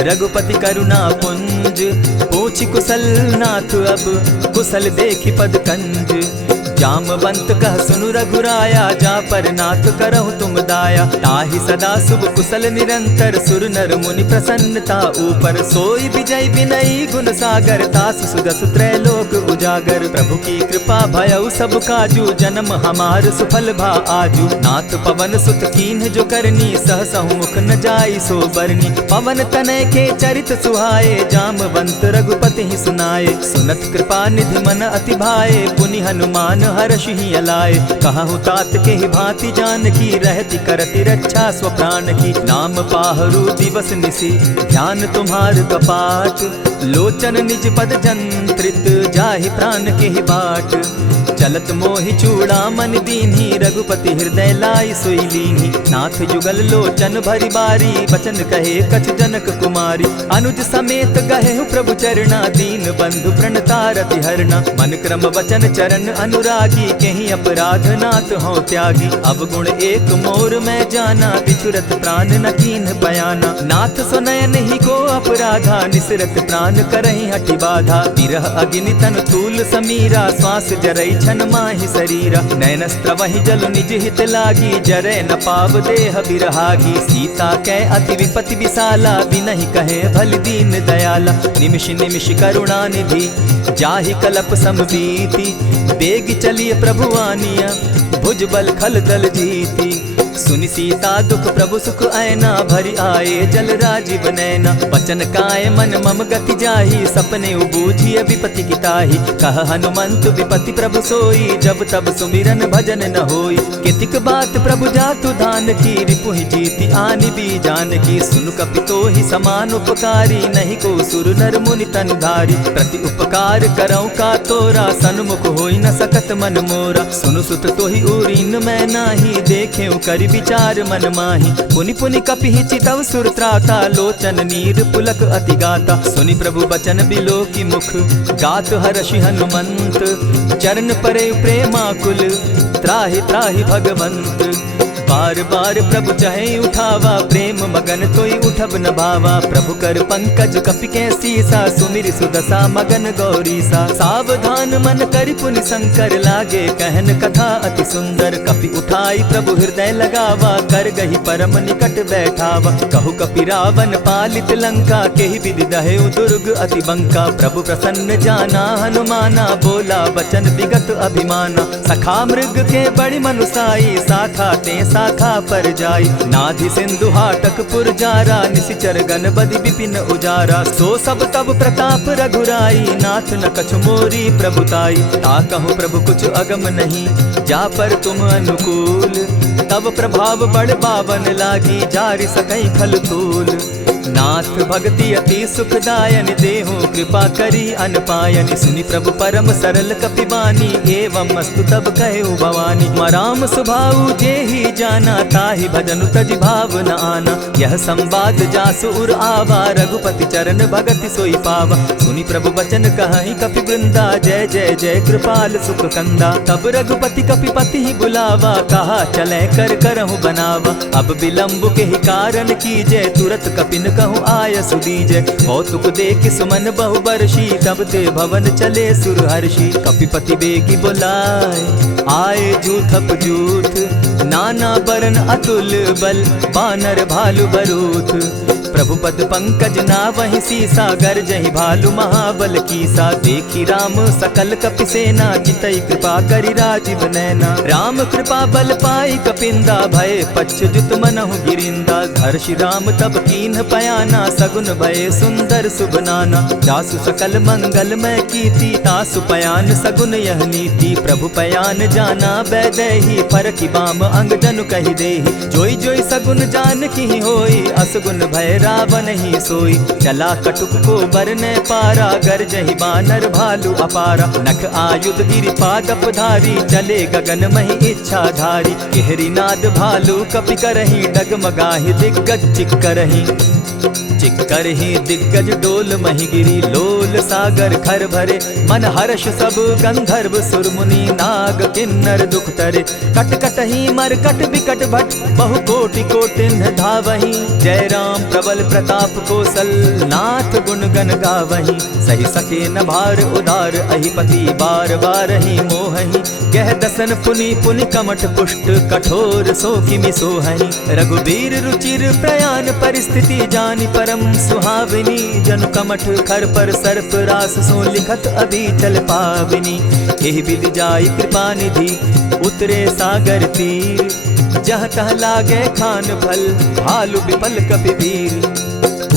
रघुपति करुणा पुंज। पूछि कुशल नाथ अब, कुशल देखि पद कंज। जामवंत कह सुनु रघुराया, जा पर नाथ करहु तुम दाया। ताहि सदा शुभ कुशल निरंतर, सुर नर मुनि प्रसन्नता ऊपर। सोई विजय विनयी गुण सागर, तास सुदस त्रैलोक उजागर। प्रभु की कृपा भयउ सब काजू, जन्म हमार सुफल भा आजू। नाथ पवन सुत कीन्ह जो करनी, सहसहु मुख न जाई सो बरनी। पवन तनय के चरित सुहाए, जामवंत रघुपति ही सुनाए। सुनत कृपा निधि मन अति भाए, पुनि हनुमान हर्ष ही अलाए। कहूँ तात के ही भांति जानकी, रहती करती रक्षा स्वप्राण की। नाम पाहरु दिवस निसी, ध्यान तुम्हार कपाट। लोचन निज पद जंत्रित, जाहि प्राण के ही बाट। चलत मोहि चूड़ामन दीन्ही, रघुपति हृदय लाई सोई लीन्ही। नाथ जुगल लोचन भरी बारी, बचन कहे कछ जनक कुमारी। अनुज समेत गहे प्रभु चरणा, दीन बंधु प्रणतारति हरना। मन क्रम वचन चरण अनुरागी, कहीं अपराध नाथ हो त्यागी। अब गुण एक मोर मैं जाना, बिछुरत प्राण न कीन्ह बयाना। नाथ सुनयन ही को अपराधा, निसरत प्राण करहि हठि बाधा। विरह अग्नि तन तूल समीरा, श्वास जरई छन माहि शरीरा। नैनस्त्र वहि जल निज हित लागी, जरै न पाव देह बिरहागी। सीता कै अति विपति विशाला, बिनहि कहे भल दीन दयाला। निमिष निमिष करुणा निधि, जाहि कलप समबीति। बेग चलिए प्रभु आनिया, भुज बल खल दल जीती। सुनि सीता दुख प्रभु सुख ऐना, भरि आए जल राजीव नैना। बचन काय मन मम गति जाहि, सपने बूझिय विपति की ताहि। कह हनुमंत विपति प्रभु सोई, जब तब सुमिरन भजन न होई। कितिक बात प्रभु जातु धान की, रिपुहि जीति आनि भी जान की। सुनु कपितोहि समान उपकारी, नहीं को सुर नर मुनि तन धारी। प्रति उपकार करऊँ का तोरा, सन्मुख होई न सकत मन मोरा। सुनु सुत तोहि उरीन मैं नाही, देखे करि विचार मन माही। पुनि पुनि कपिहि चितव सुर त्राता, लोचन नीर पुलक अति गाता। सुनि प्रभु बचन बिलो की मुख, गात हर्षि हनुमंत। चरण परे प्रेमाकुल, त्राहि त्राहि भगवंत। बार बार प्रभु चाहे उठावा, प्रेम मगन तोई उठब न भावा। प्रभु कर पंकज कपि के सीसा, सुमिरि सुदशा मगन गौरीसा। सावधान मन करि पुनि शंकर, लागे कहन कथा अति सुंदर। कपि उठाई प्रभु हृदय लगावा, कर गही परम निकट बैठावा। कहु कपि रावण पालित लंका, केहि विधि दहेउ दुर्ग अति बंका। प्रभु प्रसन्न जाना हनुमाना, बोला बचन विगत अभिमाना। सखा मृग के बड़ी मनुसाई, साखा ते शाखा पर जाई। नाधि सिंधु हाटक पुर जारा, निशिचर गण बदि विपिन उजारा। सो सब तब प्रताप रघुराई, नाथ न कछु मोरी प्रभुताई। ता कहूँ प्रभु कुछ अगम नहीं, जा पर तुम अनुकूल। तब प्रभाव बड़ बावन लागी, जारि सकई खल तूल। नाथ भक्ति अति सुखदायनि, देहु कृपा करी अनपायनि। सुनि प्रभु परम सरल कपिबानी, एवं मस्तु तब कहु भवानी। मराम सुभाऊ जेहि जाना, ताहि भजनु तजि भाव न आना। यह संवाद जासु उर आवा, रघुपति चरण भगति सोई पावा। सुनि प्रभु बचन कहहि कपि वृंदा, जय जय जय कृपाल सुख कंदा। तब रघुपति कपिपति ही बुलावा, कहा चले कर करहु बनावा। अब विलंब के ही कारण कीजय, तुरत कपिन कहूँ आय सुदीजय। कौतुक देख सुमन बहु बरसी, तब ते भवन चले सुरहर्षि। कपिपति बेगी बुलाए, आए जूथप जूथ। नाना बरन अतुल बल, बानर भालु बरूथ। प्रभु पद पंकज नावहि सीसा, गरजहि भालु महाबल कीसा। देखी राम सकल कपि सेना, चितई कृपा करि राजीव नैना। राम कृपा बल पाई कपिंदा, भय पच्युत मनहु गिरिंदा। हर्षि राम तब कीन्ह पयाना, सगुन भय सुंदर शुभ नाना। जासु सकल मंगलमय कीर्ति, तासु पयान सगुन यह नीति। प्रभु पयान जाना बैदेही, फरकि बाम अंग जनु कहि देहि। जोई जोई सगुन जान की होई, असगुन भय रावण ही सोई। चला कटुक को बरने पारा, गरजहि बानर भालु अपारा। नख आयुध गिरिपादप धारी, चले गगन महि इच्छा धारी। केहरी नाद भालु कपि करहि, डगमगाहि दिग्गज चिक्करहि। चिक्करहि दिग्गज डोल महि गिरी, लोल सागर खर भरे। मन हर्ष सब गंधर्व सुर मुनि, नाग किन्नर दुख तरे। कट कटहि मरकट बिकट भट, बहु कोटि कोटिन्ह धावहि। जय राम प्रबल प्रताप कौशल, नाथ गुण गण गावहि। सही सके न भार उदार, अहिपति बार बार ही मोहहि। गह दसन पुनि पुनि कमठ पुष्ट, कठोर सो किमि सोहहि। रघुबीर रुचिर प्रयाण परिस्थिति, जानि परम सुहाविनी। जनु कमठ खर पर सर्प रास, सो लिखत अभी चल पाविनी। एहि विधि जाई कृपा निधि, उतरे सागर तीर। जह तह लागे खान फल, भालु विपल कपि वीर।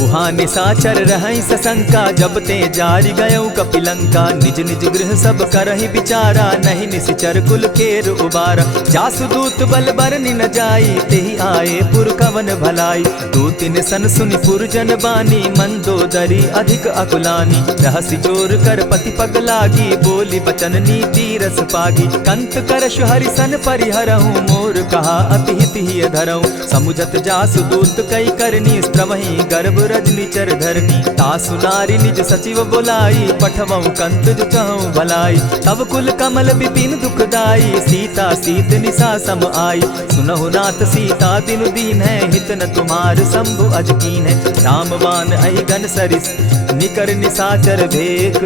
उहाँ निशाचर रहै सशंका, जब ते जारि गयौ कपिलंका। निज निज गृह सब करहि विचारा, नहीं निशिचर कुल केर उबारा। जासु दूत बल बरनि न जाई, तेहि आए पुर कवन भलाई। दूतिन सन सुनि पुरजन बानी, मंदोदरी अधिक अकुलानी। रहसि जोर कर पति पग लागी, बोली बचन नीति रस पागी। कंत करश हरि सन परिहरहु, मोर कहा अति हित ही धरहु। समुझत जासु दूत कई करनी, स्त्रवहि गर्भ रजनीचर धरनी। तासु नारी निज सचिव बोलाई, पठवऊ कंत जो चहु भलाई। तब कुल कमल विपिन दुखदाई, सीता सीत निशा सम आई। सुनहु नाथ सीता दिनु दीन है, हित न तुम्हार शंभु अज कीन है। रामवान अहिगन सरिस, निकर निशाचर भेक।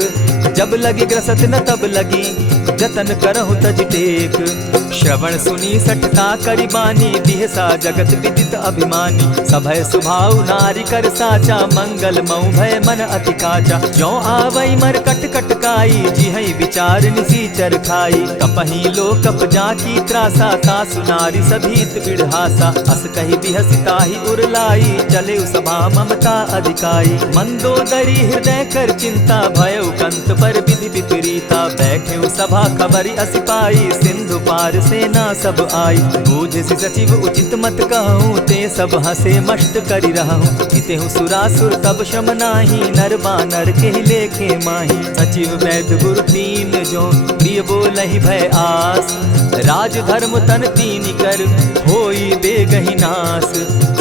जब लगी ग्रसत न तब लगी, जतन करहु तज टेक। श्रवण सुनी सठता करि बानी, बिहसा जगत विदित अभिमानी। सभय सुभाव नारी कर साचा, मंगल मऊ भय मन अति काचा। जो आवई मर कट कट काई, जिहई विचार निसीचर खाई। कपही लो कप जाकी त्रासा, तासु नारी सभीत बिढ़ासा। अस कही बिहसिता ही उरलाई, चले सभा ममता अधिकाई। मंदोदरी हृदय कर चिंता, भयउ कंत पर विधि विपरीता। बैठे सभा खबरि अस पाई, सिंधु पार सेना सब आई। बूझसि सचिव उचित मत कहूँ, ते सब हसे मष्ट करि रहूँ। जितेहु सुरासुर तब श्रम नाही, नर बानर के लेखे माही। सचिव वैद्य गुरु तीन जो, प्रिय बोलहि भय आस। राज धर्म तन तीन कर, होई बेगहि नास।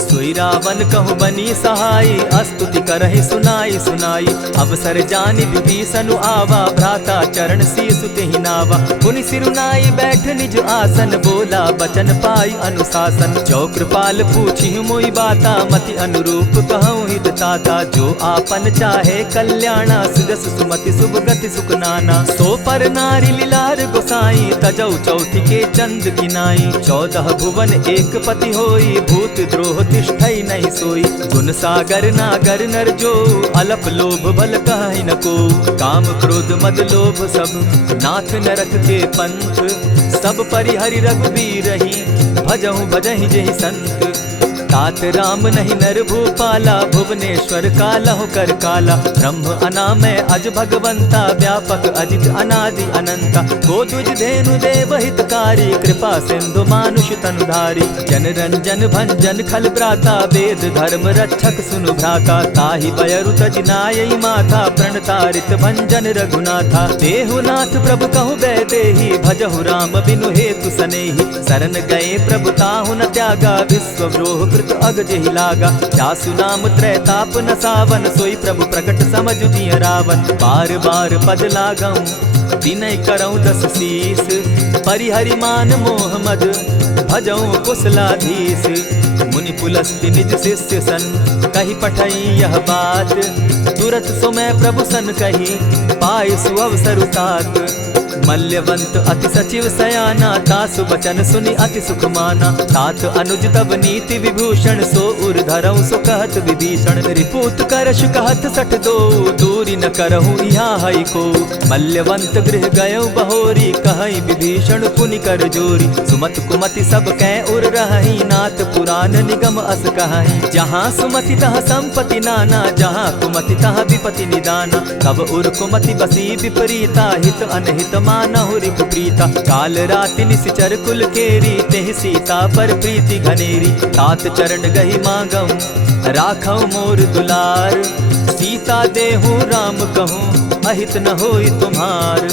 सोई रावण कहु बनी सहाई, अस्तुति करहि सुनाई सुनाई। अवसर जानि विभीषण आवा, भ्राता चरण शीसु तेहि नावा। पुनि सिरुनाई बैठ निज आसन, बोला बचन पाई अनुशासन। जो कृपाल पूछि मोई बाता, मति अनुरूप कहूँ हित ताता। जो आपन चाहे कल्याणा, सुजस सुमति शुभ गति सुख नाना। सो पर नारी लीलार गोसाई, तजौ चौथि के चंद किनाई। 14 भुवन एक पति होई, भूत द्रोह तिष्ठई नहीं सोई। गुण सागर नागर नर जो, अलप लोभ बल कहि न को। काम क्रोध मद लोभ सब, नाथ नरक के पंथ। सब परिहरि रघुबीर ही, भजहु भजहि जेहि संत। तात राम नहीं नर भूपाला, भुवनेश्वर कालहु कर काला। ब्रह्म अनामय अज भगवंता, व्यापक अजित अनादि अनंता। को तुझ धेनु देव हितकारी, कृपा सिंधु मानुष तनुधारी। जन रंजन भंजन खल भ्राता, वेद धर्म रक्षक सुनु भ्राता। ताहि बयरु तज नायई माथा, प्रणतारित भंजन रघुनाथा। देहुनाथ प्रभु कहु बैदेही, भजहु राम बिनु हेतु सनेही। शरण गए प्रभु ताहु न त्यागा, विश्वद्रोह कृत अग जेहि लागा। जासु नाम त्रैताप न सावन, सोई प्रभु प्रकट समझ जिय रावण। बार बार पद लागऊं, विनय करऊं 10 शीस। परिहरि मान मोह मद, भजऊं कुशलाधीश। मुनि पुलस्ति निज शिष्य सन, कही पठई यह बात। तुरत सो मैं प्रभु सन कही, पाए सुअवसर तात। मल्यवंत अति सचिव सयाना, तासु बचन सुनि अति सुख माना। तात अनुज तब नीति विभूषण, सो उर धरऊं सो कहत विभीषण। रिपुत करश कहत सठ दो, दूरी न करहूँ यहाँ हई को। मल्यवंत गृह गयो बहोरी, कहई विभीषण पुनि कर जोरी। सुमत कुमति सब कै उर रहई, नाथ पुराण निगम अस कहई। जहाँ सुमति तहाँ संपत्ति नाना, जहाँ कुमति तहाँ विपति निदाना। तब उर कुमति बसी विपरीता, हित अनहित मानहु रिपु प्रीता। काल राति निशिचर कुल केरी, तेहि सीता पर प्रीति घनेरी। तात चरण गहि मांगऊं, राखऊं मोर दुलार। सीता देहूं राम कहूं, अहित न होई तुम्हार।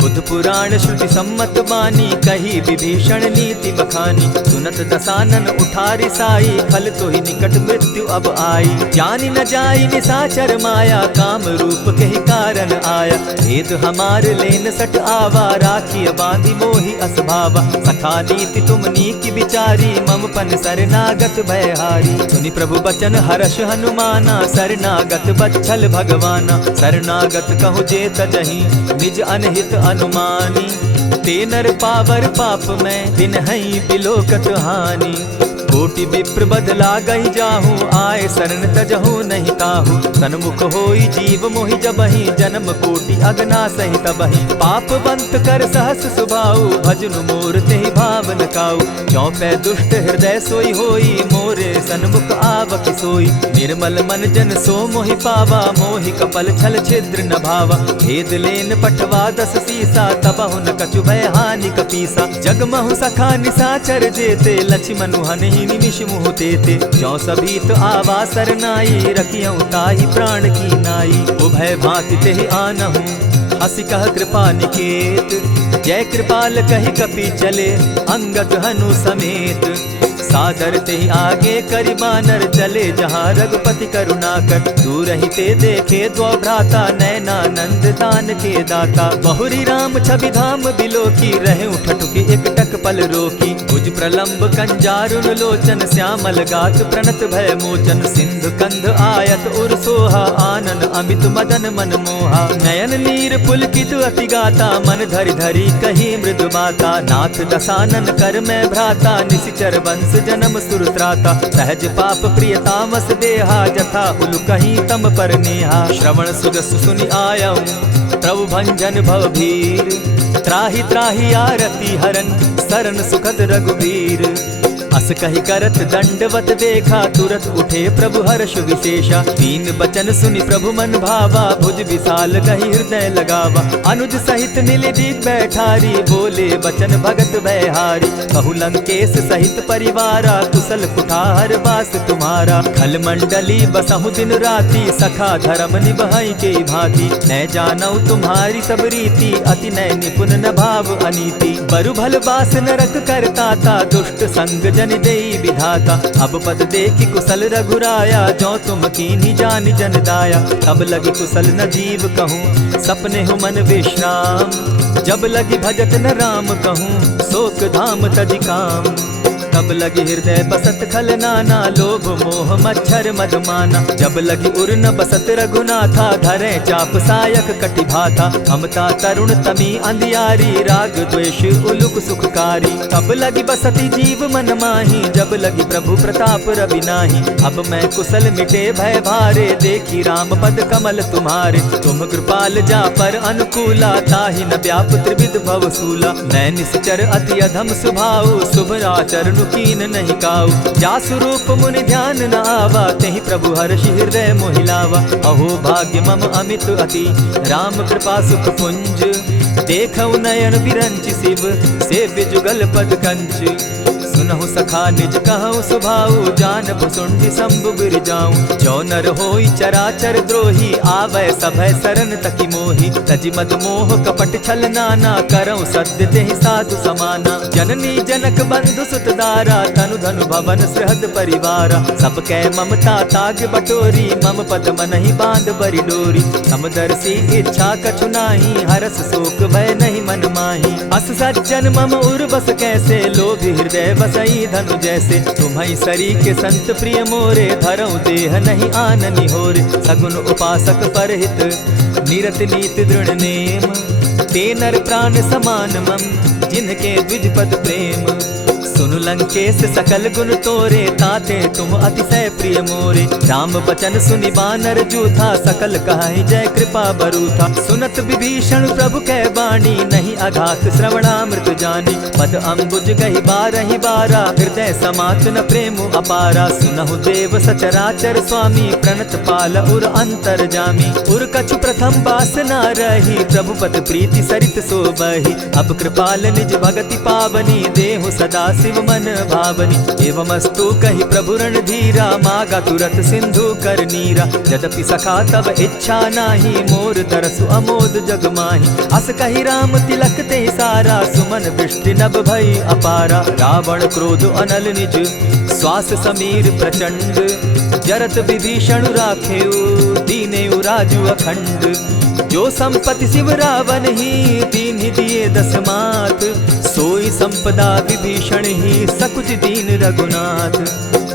बुध पुराण श्रुति सम्मत बानी, कही विभीषण नीति बखानी। सुनत दसानन उठारी साई, खल तो ही निकट मृत्यु अब आई। जानी न जाई निसाचर माया, काम रूप के ही कारण आया। भेद हमार लेन सट आवा, राखिय बांधी मोहि असभावा। सखा नीति तुम नीति विचारी, मम पन शरणागत भयहारी। सुनि प्रभु बचन हर्ष हनुमाना, शरणागत बच्छल भगवाना। शरणागत कहु जे तजहि, निज अनहित अनुमानी। ते नर पावर पाप में, बिनहि बिलोकत हानि। कोटि विप्र बदला गई जाहू, आए शरण तजहू नहीं ताहू। सन्मुख होई जीव मोहि जबहि, जन्म कोटि अगना सहि तबहि। पापवंत कर सहस सुभाऊ, भजनु मोर तेहि भावन काऊ। चौपै दुष्ट हृदय सोई होई, मोरे सन्मुख आवक सोई। निर्मल मन जन सो मोहि पावा, मोहि कपल छल छिद्र न भावा। भेद लेन पठवा 10 सीसा, तबहु न कछु भय हानि कपीसा। जगमहु सखा निसाचर जेते, लक्ष्मणु हनि निमिष मुह देते। जो सभीत आवा सरनाई, रखियऊं ताहि प्राण की नाई। उभय भांति तेहि आनहूं, हसी कह कृपा निकेत। जय कृपाल कहि कपि चले, अंगद हनु समेत। सादर तेहि आगे करि बानर, चले जहाँ रघुपति करुणाकर। दूर ही ते देखे द्वौ भ्राता, नैनानंद दान के दाता। बहुरी राम छवि धाम बिलोकी, रहे उठटुकी एक टक पल रोकी। भुज प्रलंब कंजारुन लोचन, श्यामल गात प्रणत भय मोचन। सिंधु कंध आयत उर सो सोहा, आनन अमित मदन मन मोहा। नयन नीर पुलकित अति गाता, मन धरि धरि कही मृदु बाता। नाथ दसानन कर मैं भ्राता, निशिचर वंश जन्म सुरत्राता। सहज पाप प्रिय तामस देहा, जथा उलु कहीं तम पर नेहा। श्रवण सुजस सुनि आयऊं, प्रभु भंजन भवभीर। त्राहि त्राहि आरती हरन, सरन सुखद रघुबीर। अस कहि करत दंडवत देखा, तुरत उठे प्रभु हर्ष विशेषा। दीन बचन सुनि प्रभु मन भावा, भुज विशाल कहि हृदय लगावा। अनुज सहित नीलदीप बैठारी, बोले बचन भगत भयहारी। कहु लंकेश सहित परिवारा, कुशल कुठार वास तुम्हारा। खल मंडली बसहु दिन राति, सखा धर्म निभई के भांति। न जानौ तुम्हारी सब रीति, अति नय निपुण न भाव अनीति। बरु भल बास नरक करताता, दुष्ट संग जन देई विधाता। अब पद देखि कुशल रघुराया, जो तुम कीन्ही जानि जन दाया। तब लगी कुशल न जीव कहूँ, सपने हो मन विश्राम। जब लगी भजत न राम कहूँ, शोक धाम तजि काम। तब लगी हृदय बसत खल नाना, लोभ मोह मच्छर मधुमाना। जब लगी उर न बसत रघुनाथा, धरे चाप सायक कटि भाथा। ममता तरुण तमी अंधियारी, राग द्वेष उलुक सुखकारी। तब लगी बसती जीव मन माही, जब लगी प्रभु प्रताप रवि नाही। अब मैं कुशल मिटे भय भारे, देखी राम पद कमल तुम्हारे। तुम कृपाल जा पर अनुकूला, ताहि न व्याप त्रिविध भवसूला। मैं निश्चर अति अधम स्वभाव, शुभ आचरण कीन नहीं काऊ। जासु रूप मुनि ध्यान न आवा, तेहि प्रभु हर्षि हृदय मोहिलावा। अहो भाग्य मम अमित अति, राम कृपा सुख पुंज। देखऊ नयन विरंचि शिव, सेव्य जुगल पद कंच। सुनहु सखा निज कहूँ सुभाऊ, जान भुसुंडी शंभु गिर जाऊं। जो नर होई चराचर द्रोही, आवै सभय सरन तकी मोही। तजि मद मोह कपट छल नाना, करऊं सत्य तेहि साधु समाना। जननी जनक बंधु सुत दारा, तनु धनु भवन सृहद परिवारा। सब कै ममता ताग बटोरी, मम पद मनहि बांध बरि डोरी। समदर्शी इच्छा कछु नाही, हरस शोक भय नहीं मन माही। अस सज्जन मम उर बस कैसे, लोभी हृदय बसई धनु जैसे। तुम्हारी सरी के संत प्रिय मोरे, धरऊं देह नहीं आननि होरे। सगुन उपासक परहित, निरत नीत दृढ़ नेम। ते नर प्राण समान मम, जिनके द्विज पद प्रेम। सुनु लंकेश सकल गुण तोरे, ताते तुम अतिशय प्रिय मोरे। राम बचन सुनि बानर जूथा, सकल कहाहि जय कृपा बरूथा। सुनत विभीषण प्रभु कै बाणी, नहीं अघात श्रवणामृत जानी। पद अम्बुज गहि बारहि बारा, हृदय समात न प्रेम अपारा। सुनहु देव सचराचर स्वामी, प्रणत पाल उर अंतर जामी। उर कछु प्रथम बास न रही, प्रभु पद प्रीति सरित सोबहि। अब कृपाल निज भगति पावनी, देहु सदा शिव मन भावनी। एवमस्तु कहि प्रभु रणधीरा, मागा तुरत सिंधु कर नीरा। यद्यपि सखा तब इच्छा नाही, मोर तरसु अमोद जग माही। अस कहि राम तिलक ते सारा, सुमन वृष्टि नभ भई अपारा। रावण क्रोध अनल निज, श्वास समीर प्रचंड। जरत विभीषण राखेउ, दीनेउ राजु अखंड। जो संपत्ति शिव रावण ही, दीन्हि दिए दस मात। सोई संपदा विभीषण ही, सकुच दीन रघुनाथ।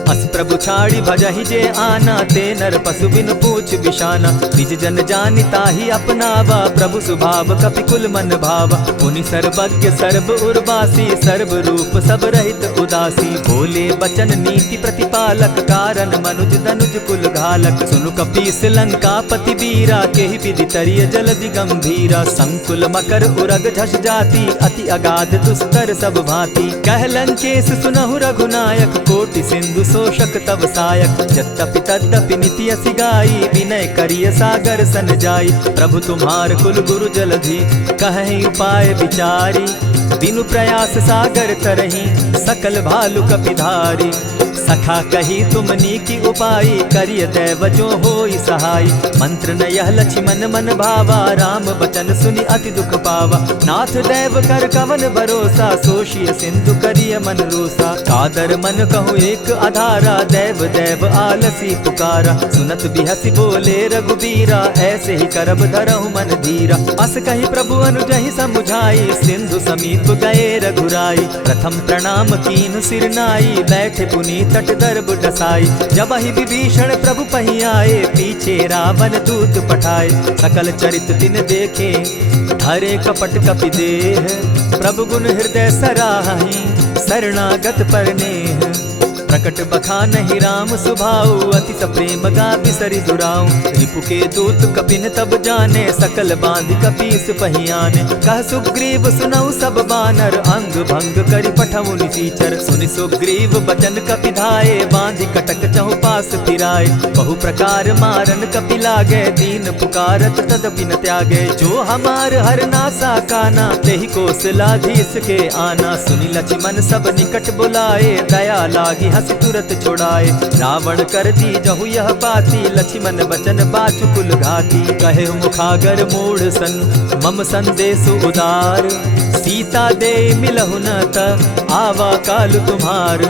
अस प्रभु छाड़ी भजहि जे आना, ते नर पशु बिनु पूछ बिशाना। निज जन जानि ताहि अपनावा, प्रभु स्वभाव कपिकुल मन भावा। मुनि सर्वज्ञ सर्व उर्वासी, सर्व रूप सब रहित उदासी। बोले बचन नीति प्रतिपालक, कारण मनुज तनुज कुल घालक। सुनु कपीस लंकापति वीरा, केहि विधि तरिय जलधि गंभीरा। संकुल मकर उरग झष जाति, अति अगाध दुस्तर सब भांति। कह लंकेश सुनहु रघुनायक, कोटि सिंधु शोषक तव सायक। यद्यपि तद्यपि निति असि गाई, विनय करिय सागर सन जाई। प्रभु तुम्हार कुल गुरु जलधि, कहि उपाय विचारी। बिनु प्रयास सागर तरही, सकल भालु कपिधारी। सखा कही तुमनी की उपाय, करिय दैव जो होई सहाय। मंत्र न यह लक्ष्मण मन भावा, राम बचन सुनि अति दुख पावा। नाथ दैव कर कवन भरोसा, सोषिय सिंधु करिय मन रोसा। कादर मन कहूँ एक आधारा, दैव दैव आलसी पुकारा। सुनत बिहसी बोले रघुबीरा, ऐसे ही करब धरहु मन धीरा। अस कही प्रभु अनुजहि समुझाई, सिंधु समीप गए रघुराई। प्रथम प्रणाम कीन सिर नाई, बैठे पुनीत तट दर्ब डसाई। जब ही विभीषण प्रभु पही आए, पीछे रावण दूत पठाए। सकल चरित तिन देखे, धरे कपट कपि देह। प्रभु गुण हृदय सराहि, शरणागत पर नेह। प्रकट बखानहि राम सुभाऊ, अति सप्रेम गा बिसरि दुराऊ। रिपु के दूत कपिन तब जाने, सकल बांधि कपीस पहियाने। कह सुग्रीव सुनऊ सब बानर, अंग भंग करि पठऊ निसीचर। सुनि सुग्रीव बचन कपि धाये, बांधि कटक चहु पास फिराए। बहु प्रकार मारन कपि लागे, दीन पुकारत तदपि न त्यागे। जो हमार हर नासा काना, तेहि कौशलाधीश के आना। सुनि लक्ष्मण सब निकट बुलाए, दया लागी हंसी तुरत छोड़ाए। रावण कर दी जहु यह पाती, लक्ष्मण बचन बाचु कुल घाती। कहे मुखागर मूढ़ सन, मम संदेश उदार। सीता दे मिलहु न त, आवा काल तुम्हार।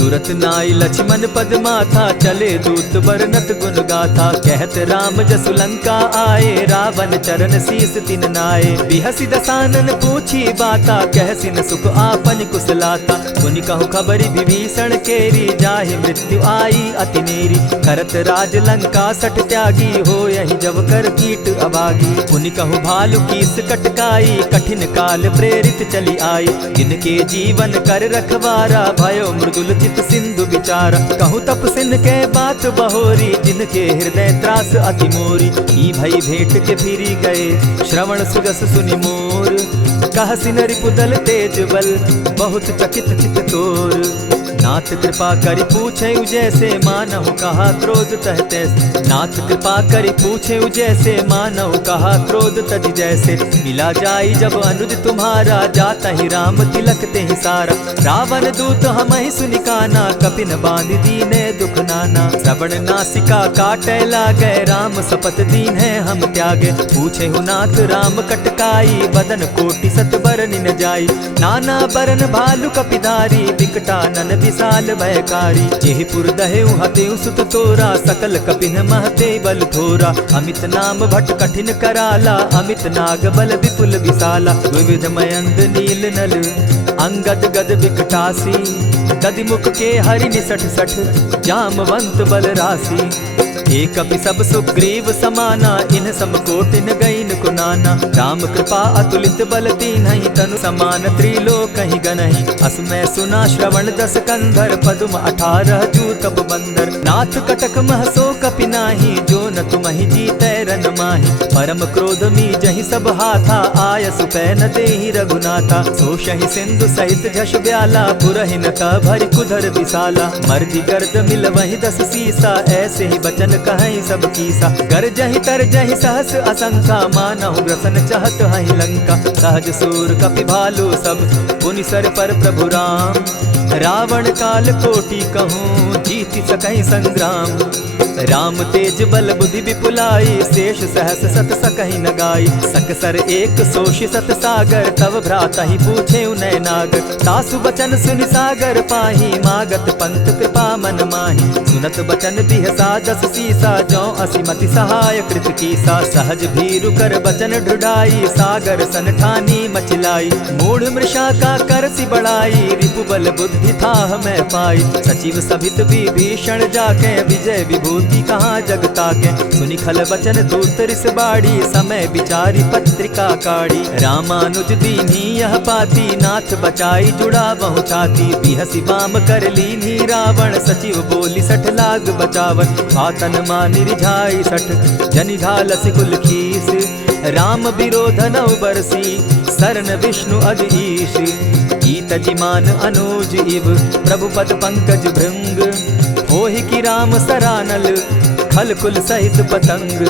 तुरत नाई लक्ष्मण पद माथा, चले दूत बरनत गुण गाथा। कहत राम जसु लंका आए, रावण चरण शीस तिन नाये। बिहसि दसानन पूछी बाता, कहसि न सुख आपन कुशलाता। मुनि कहु खबरि विभीषण केरी, जाहि मृत्यु आई अति नेरी। करत राज लंका सठ त्यागी, हो यही जब कर कीट अभागी। मुनि कहु भालु कीस कटकाई, कठिन काल प्रेरित चली आई। जिनके जीवन कर रखवारा, भयो मृदुल सिंधु विचार। कहु तप सिन के बात बहोरी, जिनके हृदय त्रास अति मोरी। ई भई भेंट के फिरी गए, श्रवण सुजस सुनि मोर। कह सिन रिपुदल तेज बल, बहुत चकित चित तोर। नाथ कृपा करि पूछे जैसे, मानहु कहा क्रोध तह तैसे। नाथ कृपा करि पूछे जैसे, मानहु कहा क्रोध तज जैसे। मिला जाई जब अनुज तुम्हारा, जाता ही राम तिलक ते ही सारा। रावण दूत हम ही सुनिकाना, कपिन बांध दीने दुख नाना। श्रवण नासिका काटे लागे, राम सपत दीन है हम त्यागे। पूछे हु नाथ राम कटकाई, बदन कोटि सत बरन न जाई। नाना बरन भालु कपिधारी, विकटानन विशाल भयकारी। जेहिपुर दहेउ हतेउ सुत तोरा, सकल कपिन महते बल थोरा। अमित नाम भट कठिन कराला, अमित नाग बल विपुल विशाला। विविध मयंद नील नल, अंगद गद विकटासी। गदिमुख के हरि निसठ सठ, जामवंत बल राशि। एक कपि सब सुग्रीव समाना, इन समकोटिन गईन कुनाना। राम कृपा अतुलित बल तीन्हि, तनु समान त्रिलोक ही गनहि। असमय सुना श्रवण दस कंधर, पदुम 18 जूतब बंदर। नाथ कटक महसो कपि नाही, जो न तुमहि जीतै रन माहि। परम क्रोध मी जहि सब हाथा, आय सुपै न देहि रघुनाथा। सोषहि सिंधु सहित झष ब्याला, पुरहि न त भरि कुधर विशाला। मर्दि गर्द मिल वहि 10 सीसा, ऐसे ही बचन कहीं सब कीसा। गरजहि तरजहि सहस असंखा, मानहु ग्रसन चाहत हहि लंका। सहज सूर कपि भालु सब, पुनि सर पर प्रभु राम। रावण काल कोटि कहूँ, जीति सकहि संग्राम। राम तेज बल बुद्धि विपुलाई, शेष सहस सत सकहि न गाई। सकसर एक सोषि सत सागर, तव भ्राता ही पूछे उनय नागर। तासु बचन सुनि सागर पाही, मागत पंथ कृपा मन माही। सुनत बचन बिहसा 10 सीसा, जौ असिमति सहाय कृत कीसा। सहज भीरु कर बचन ढुढ़ाई, सागर सन ठानी मचिलाई। मूढ़ मृषा का करसि बढ़ाई, रिपु बल बुद्धि थाह मैं पाई। सचिव सभित विभीषण जाके, विजय विभूति कहाँ जगता के। सुनि खल बचन दूत रिस बाड़ी, समय विचारी पत्रिका काढ़ी। रामानुज दीन्ही यह पाती, नाथ बचाई जुड़ा बहु छाती। बिहसि बाम कर लीन्ही रावण, सचिव बोली 60 लाग बचावन। आतन मानि रिझाई 60, जनि घालसि कुल खीस। राम विरोध नौ बरसी, शरण विष्णु अज ईश। ईत जिमान अनुज इव, प्रभु पद पंकज भृंग। होहि कि राम सरानल, खल कुल सहित पतंग।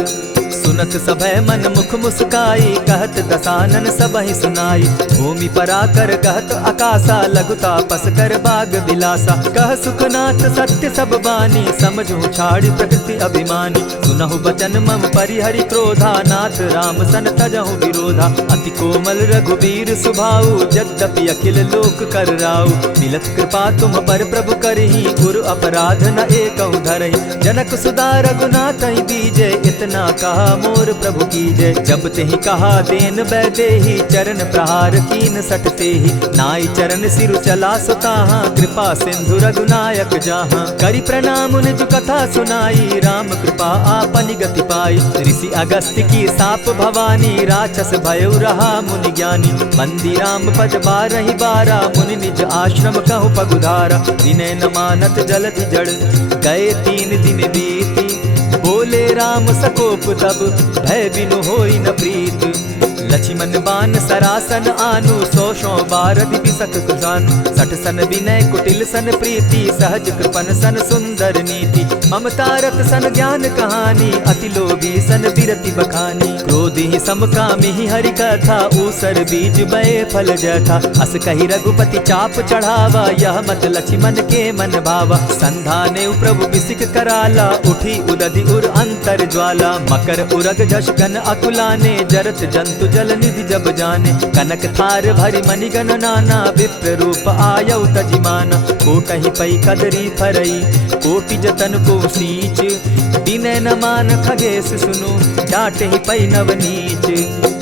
सुनत सभय मन मुख मुस्काई, कहत दसानन सबहि सुनाई। भूमि पराकर कहत आकाशा, लघुता पस कर बाग बिलासा। कह सुखनाथ सत्य सब बानी, समझू छाड़ प्रकृति अभिमानी। सुनहु बचन मम परिहरि क्रोधा, नाथ राम सन तजहु विरोधा। अति कोमल रघुबीर सुभाऊ, यद्यपि अखिल लोक कर राऊ। मिलत कृपा तुम पर प्रभु करही, गुरु अपराध न एकहु धरहि। जनक सुदा रघुनाथ ही दीजे, इतना कहा मोर प्रभु की जय। जब ते ही कहा देन बैदे ही, चरण प्रहार कीन सटते ही। नाई चरण सिरु चला सुताहा, कृपा सिंधु रघुनायक जाहा। करि प्रणाम निज कथा सुनाई, राम कृपा आपनि गति पाई। ऋषि अगस्त्य की साप भवानी, राक्षस भयउ रहा मुनि ज्ञानी। बंदी राम पद बारहि बारा, मुनि निज आश्रम कहु पगुधारा। विनय न मानत जलधि जड़, गए 3 दिन बीती। बोले राम सकोप तब, भय बिनु होई न प्रीत। लक्ष्मण बान सरासन आनु, 100 बारधि बिसक कुजानु। 60 सन विनय कुटिल सन प्रीति, सहज कृपन सन सुंदर नीति। ममता रत सन ज्ञान कहानी, अति लोभी सन बिरति बखानी। क्रोधि समकामी हरि कथा, ऊसर बीज बये फल जथा। अस कही रघुपति चाप चढ़ावा, यह मत लक्ष्मण के मन भावा। संधाने प्रभु बिसिक कराला, उठी उदधि उर अंतर ज्वाला। मकर उरग झष गन अकुलाने, जरत जंतु जल निधि जब जाने। कनक थार भरि मणिगण नाना, विप्र रूप आयौ तजिमाना। कोटहि पै कदरी फरई, कोटि जतन को सींच। विनय न मान खगेश सुनु, डांटे ही पै नव नीच।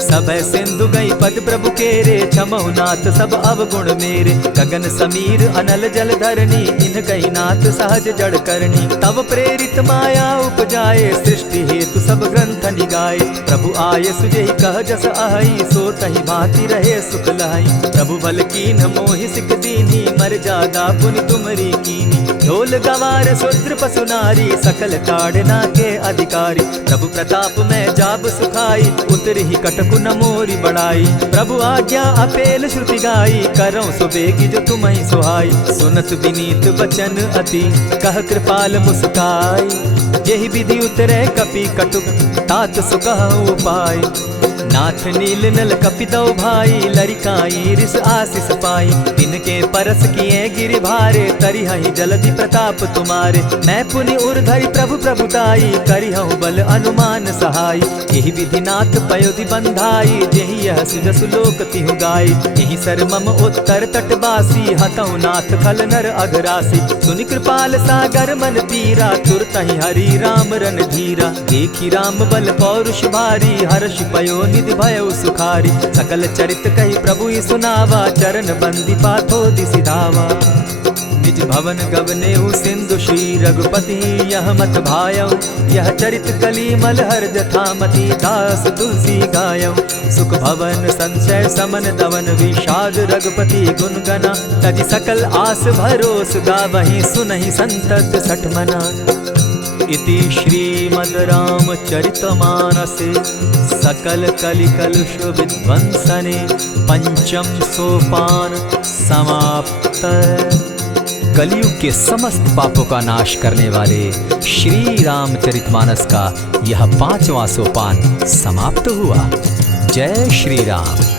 सब सिंधु गई पद प्रभु केरे, क्षमहु नाथ सब अवगुण मेरे। गगन समीर अनल जल धरनी, इन कही नाथ सहज जड़ करनी। तब प्रेरित माया उपजाए, सृष्टि हेतु सब ग्रंथ निगाए। प्रभु आये सुजेहि कह जस अहई, सो तहि भांति रहे सुख लहई। प्रभु बल कीन मोहि सिख दीनी, मर्यादा पुनि तुमरी कीनी। ढोल गवार शूद्र पशु नारी, सकल ताड़ना के अधिकारी। प्रभु प्रताप में जाब सुखाई, उतरि ही कटकु न मोरी बड़ाई। प्रभु आज्ञा अपेल श्रुति गाई, करौ सुबेगी जो तुम्हि सुहाई। सुनत विनीत बचन अति, कह कृपाल मुस्काई। यही विधि उतरे कपि कटुक, तात सुकहु उपाय। नाथ नील नल कपितौ भाई, लरिकाई रिस आशीष पाई। तिनके परस किए गिरि भारे, तरिहहि जलधि प्रताप तुम्हारे। मैं पुनि उर्धरि प्रभु प्रभुताई, करिहु बल अनुमान सहाय। यही विधि नाथ पयोधि बंधाई, जेहि यह सुजसु लोक तिहु गाई। यही सर मम उत्तर तटवासी, हतौ नाथ खल नर अघरासी। सुनि कृपाल सागर मन पीरा, तुरतहि हरि राम रन धीरा। देखी राम बल पौरुष भारी, हर्ष पयो निधि भयउ सुखारी। सकल चरित कही प्रभु ही सुनावा, चरण बंदी पाथो दिसि धावा। निज भवन गवनेहु सिंधु श्री रघुपति, यह मत भायौ। यह चरित कली मलहर जथामति, दास तुलसी गायौ। सुख भवन संशय समन दवन, विषाद रघुपति गुण गना। तजि सकल आस भरोस, गावहि सुनहि संतत सठ मना। इति श्रीमद् रामचरितमानसे, सकल कलिकलुष विध्वंसने। पंचम सोपान समाप्त। कलयुग के समस्त पापों का नाश करने वाले श्री रामचरितमानस का यह 5वां सोपान समाप्त हुआ। जय श्री राम।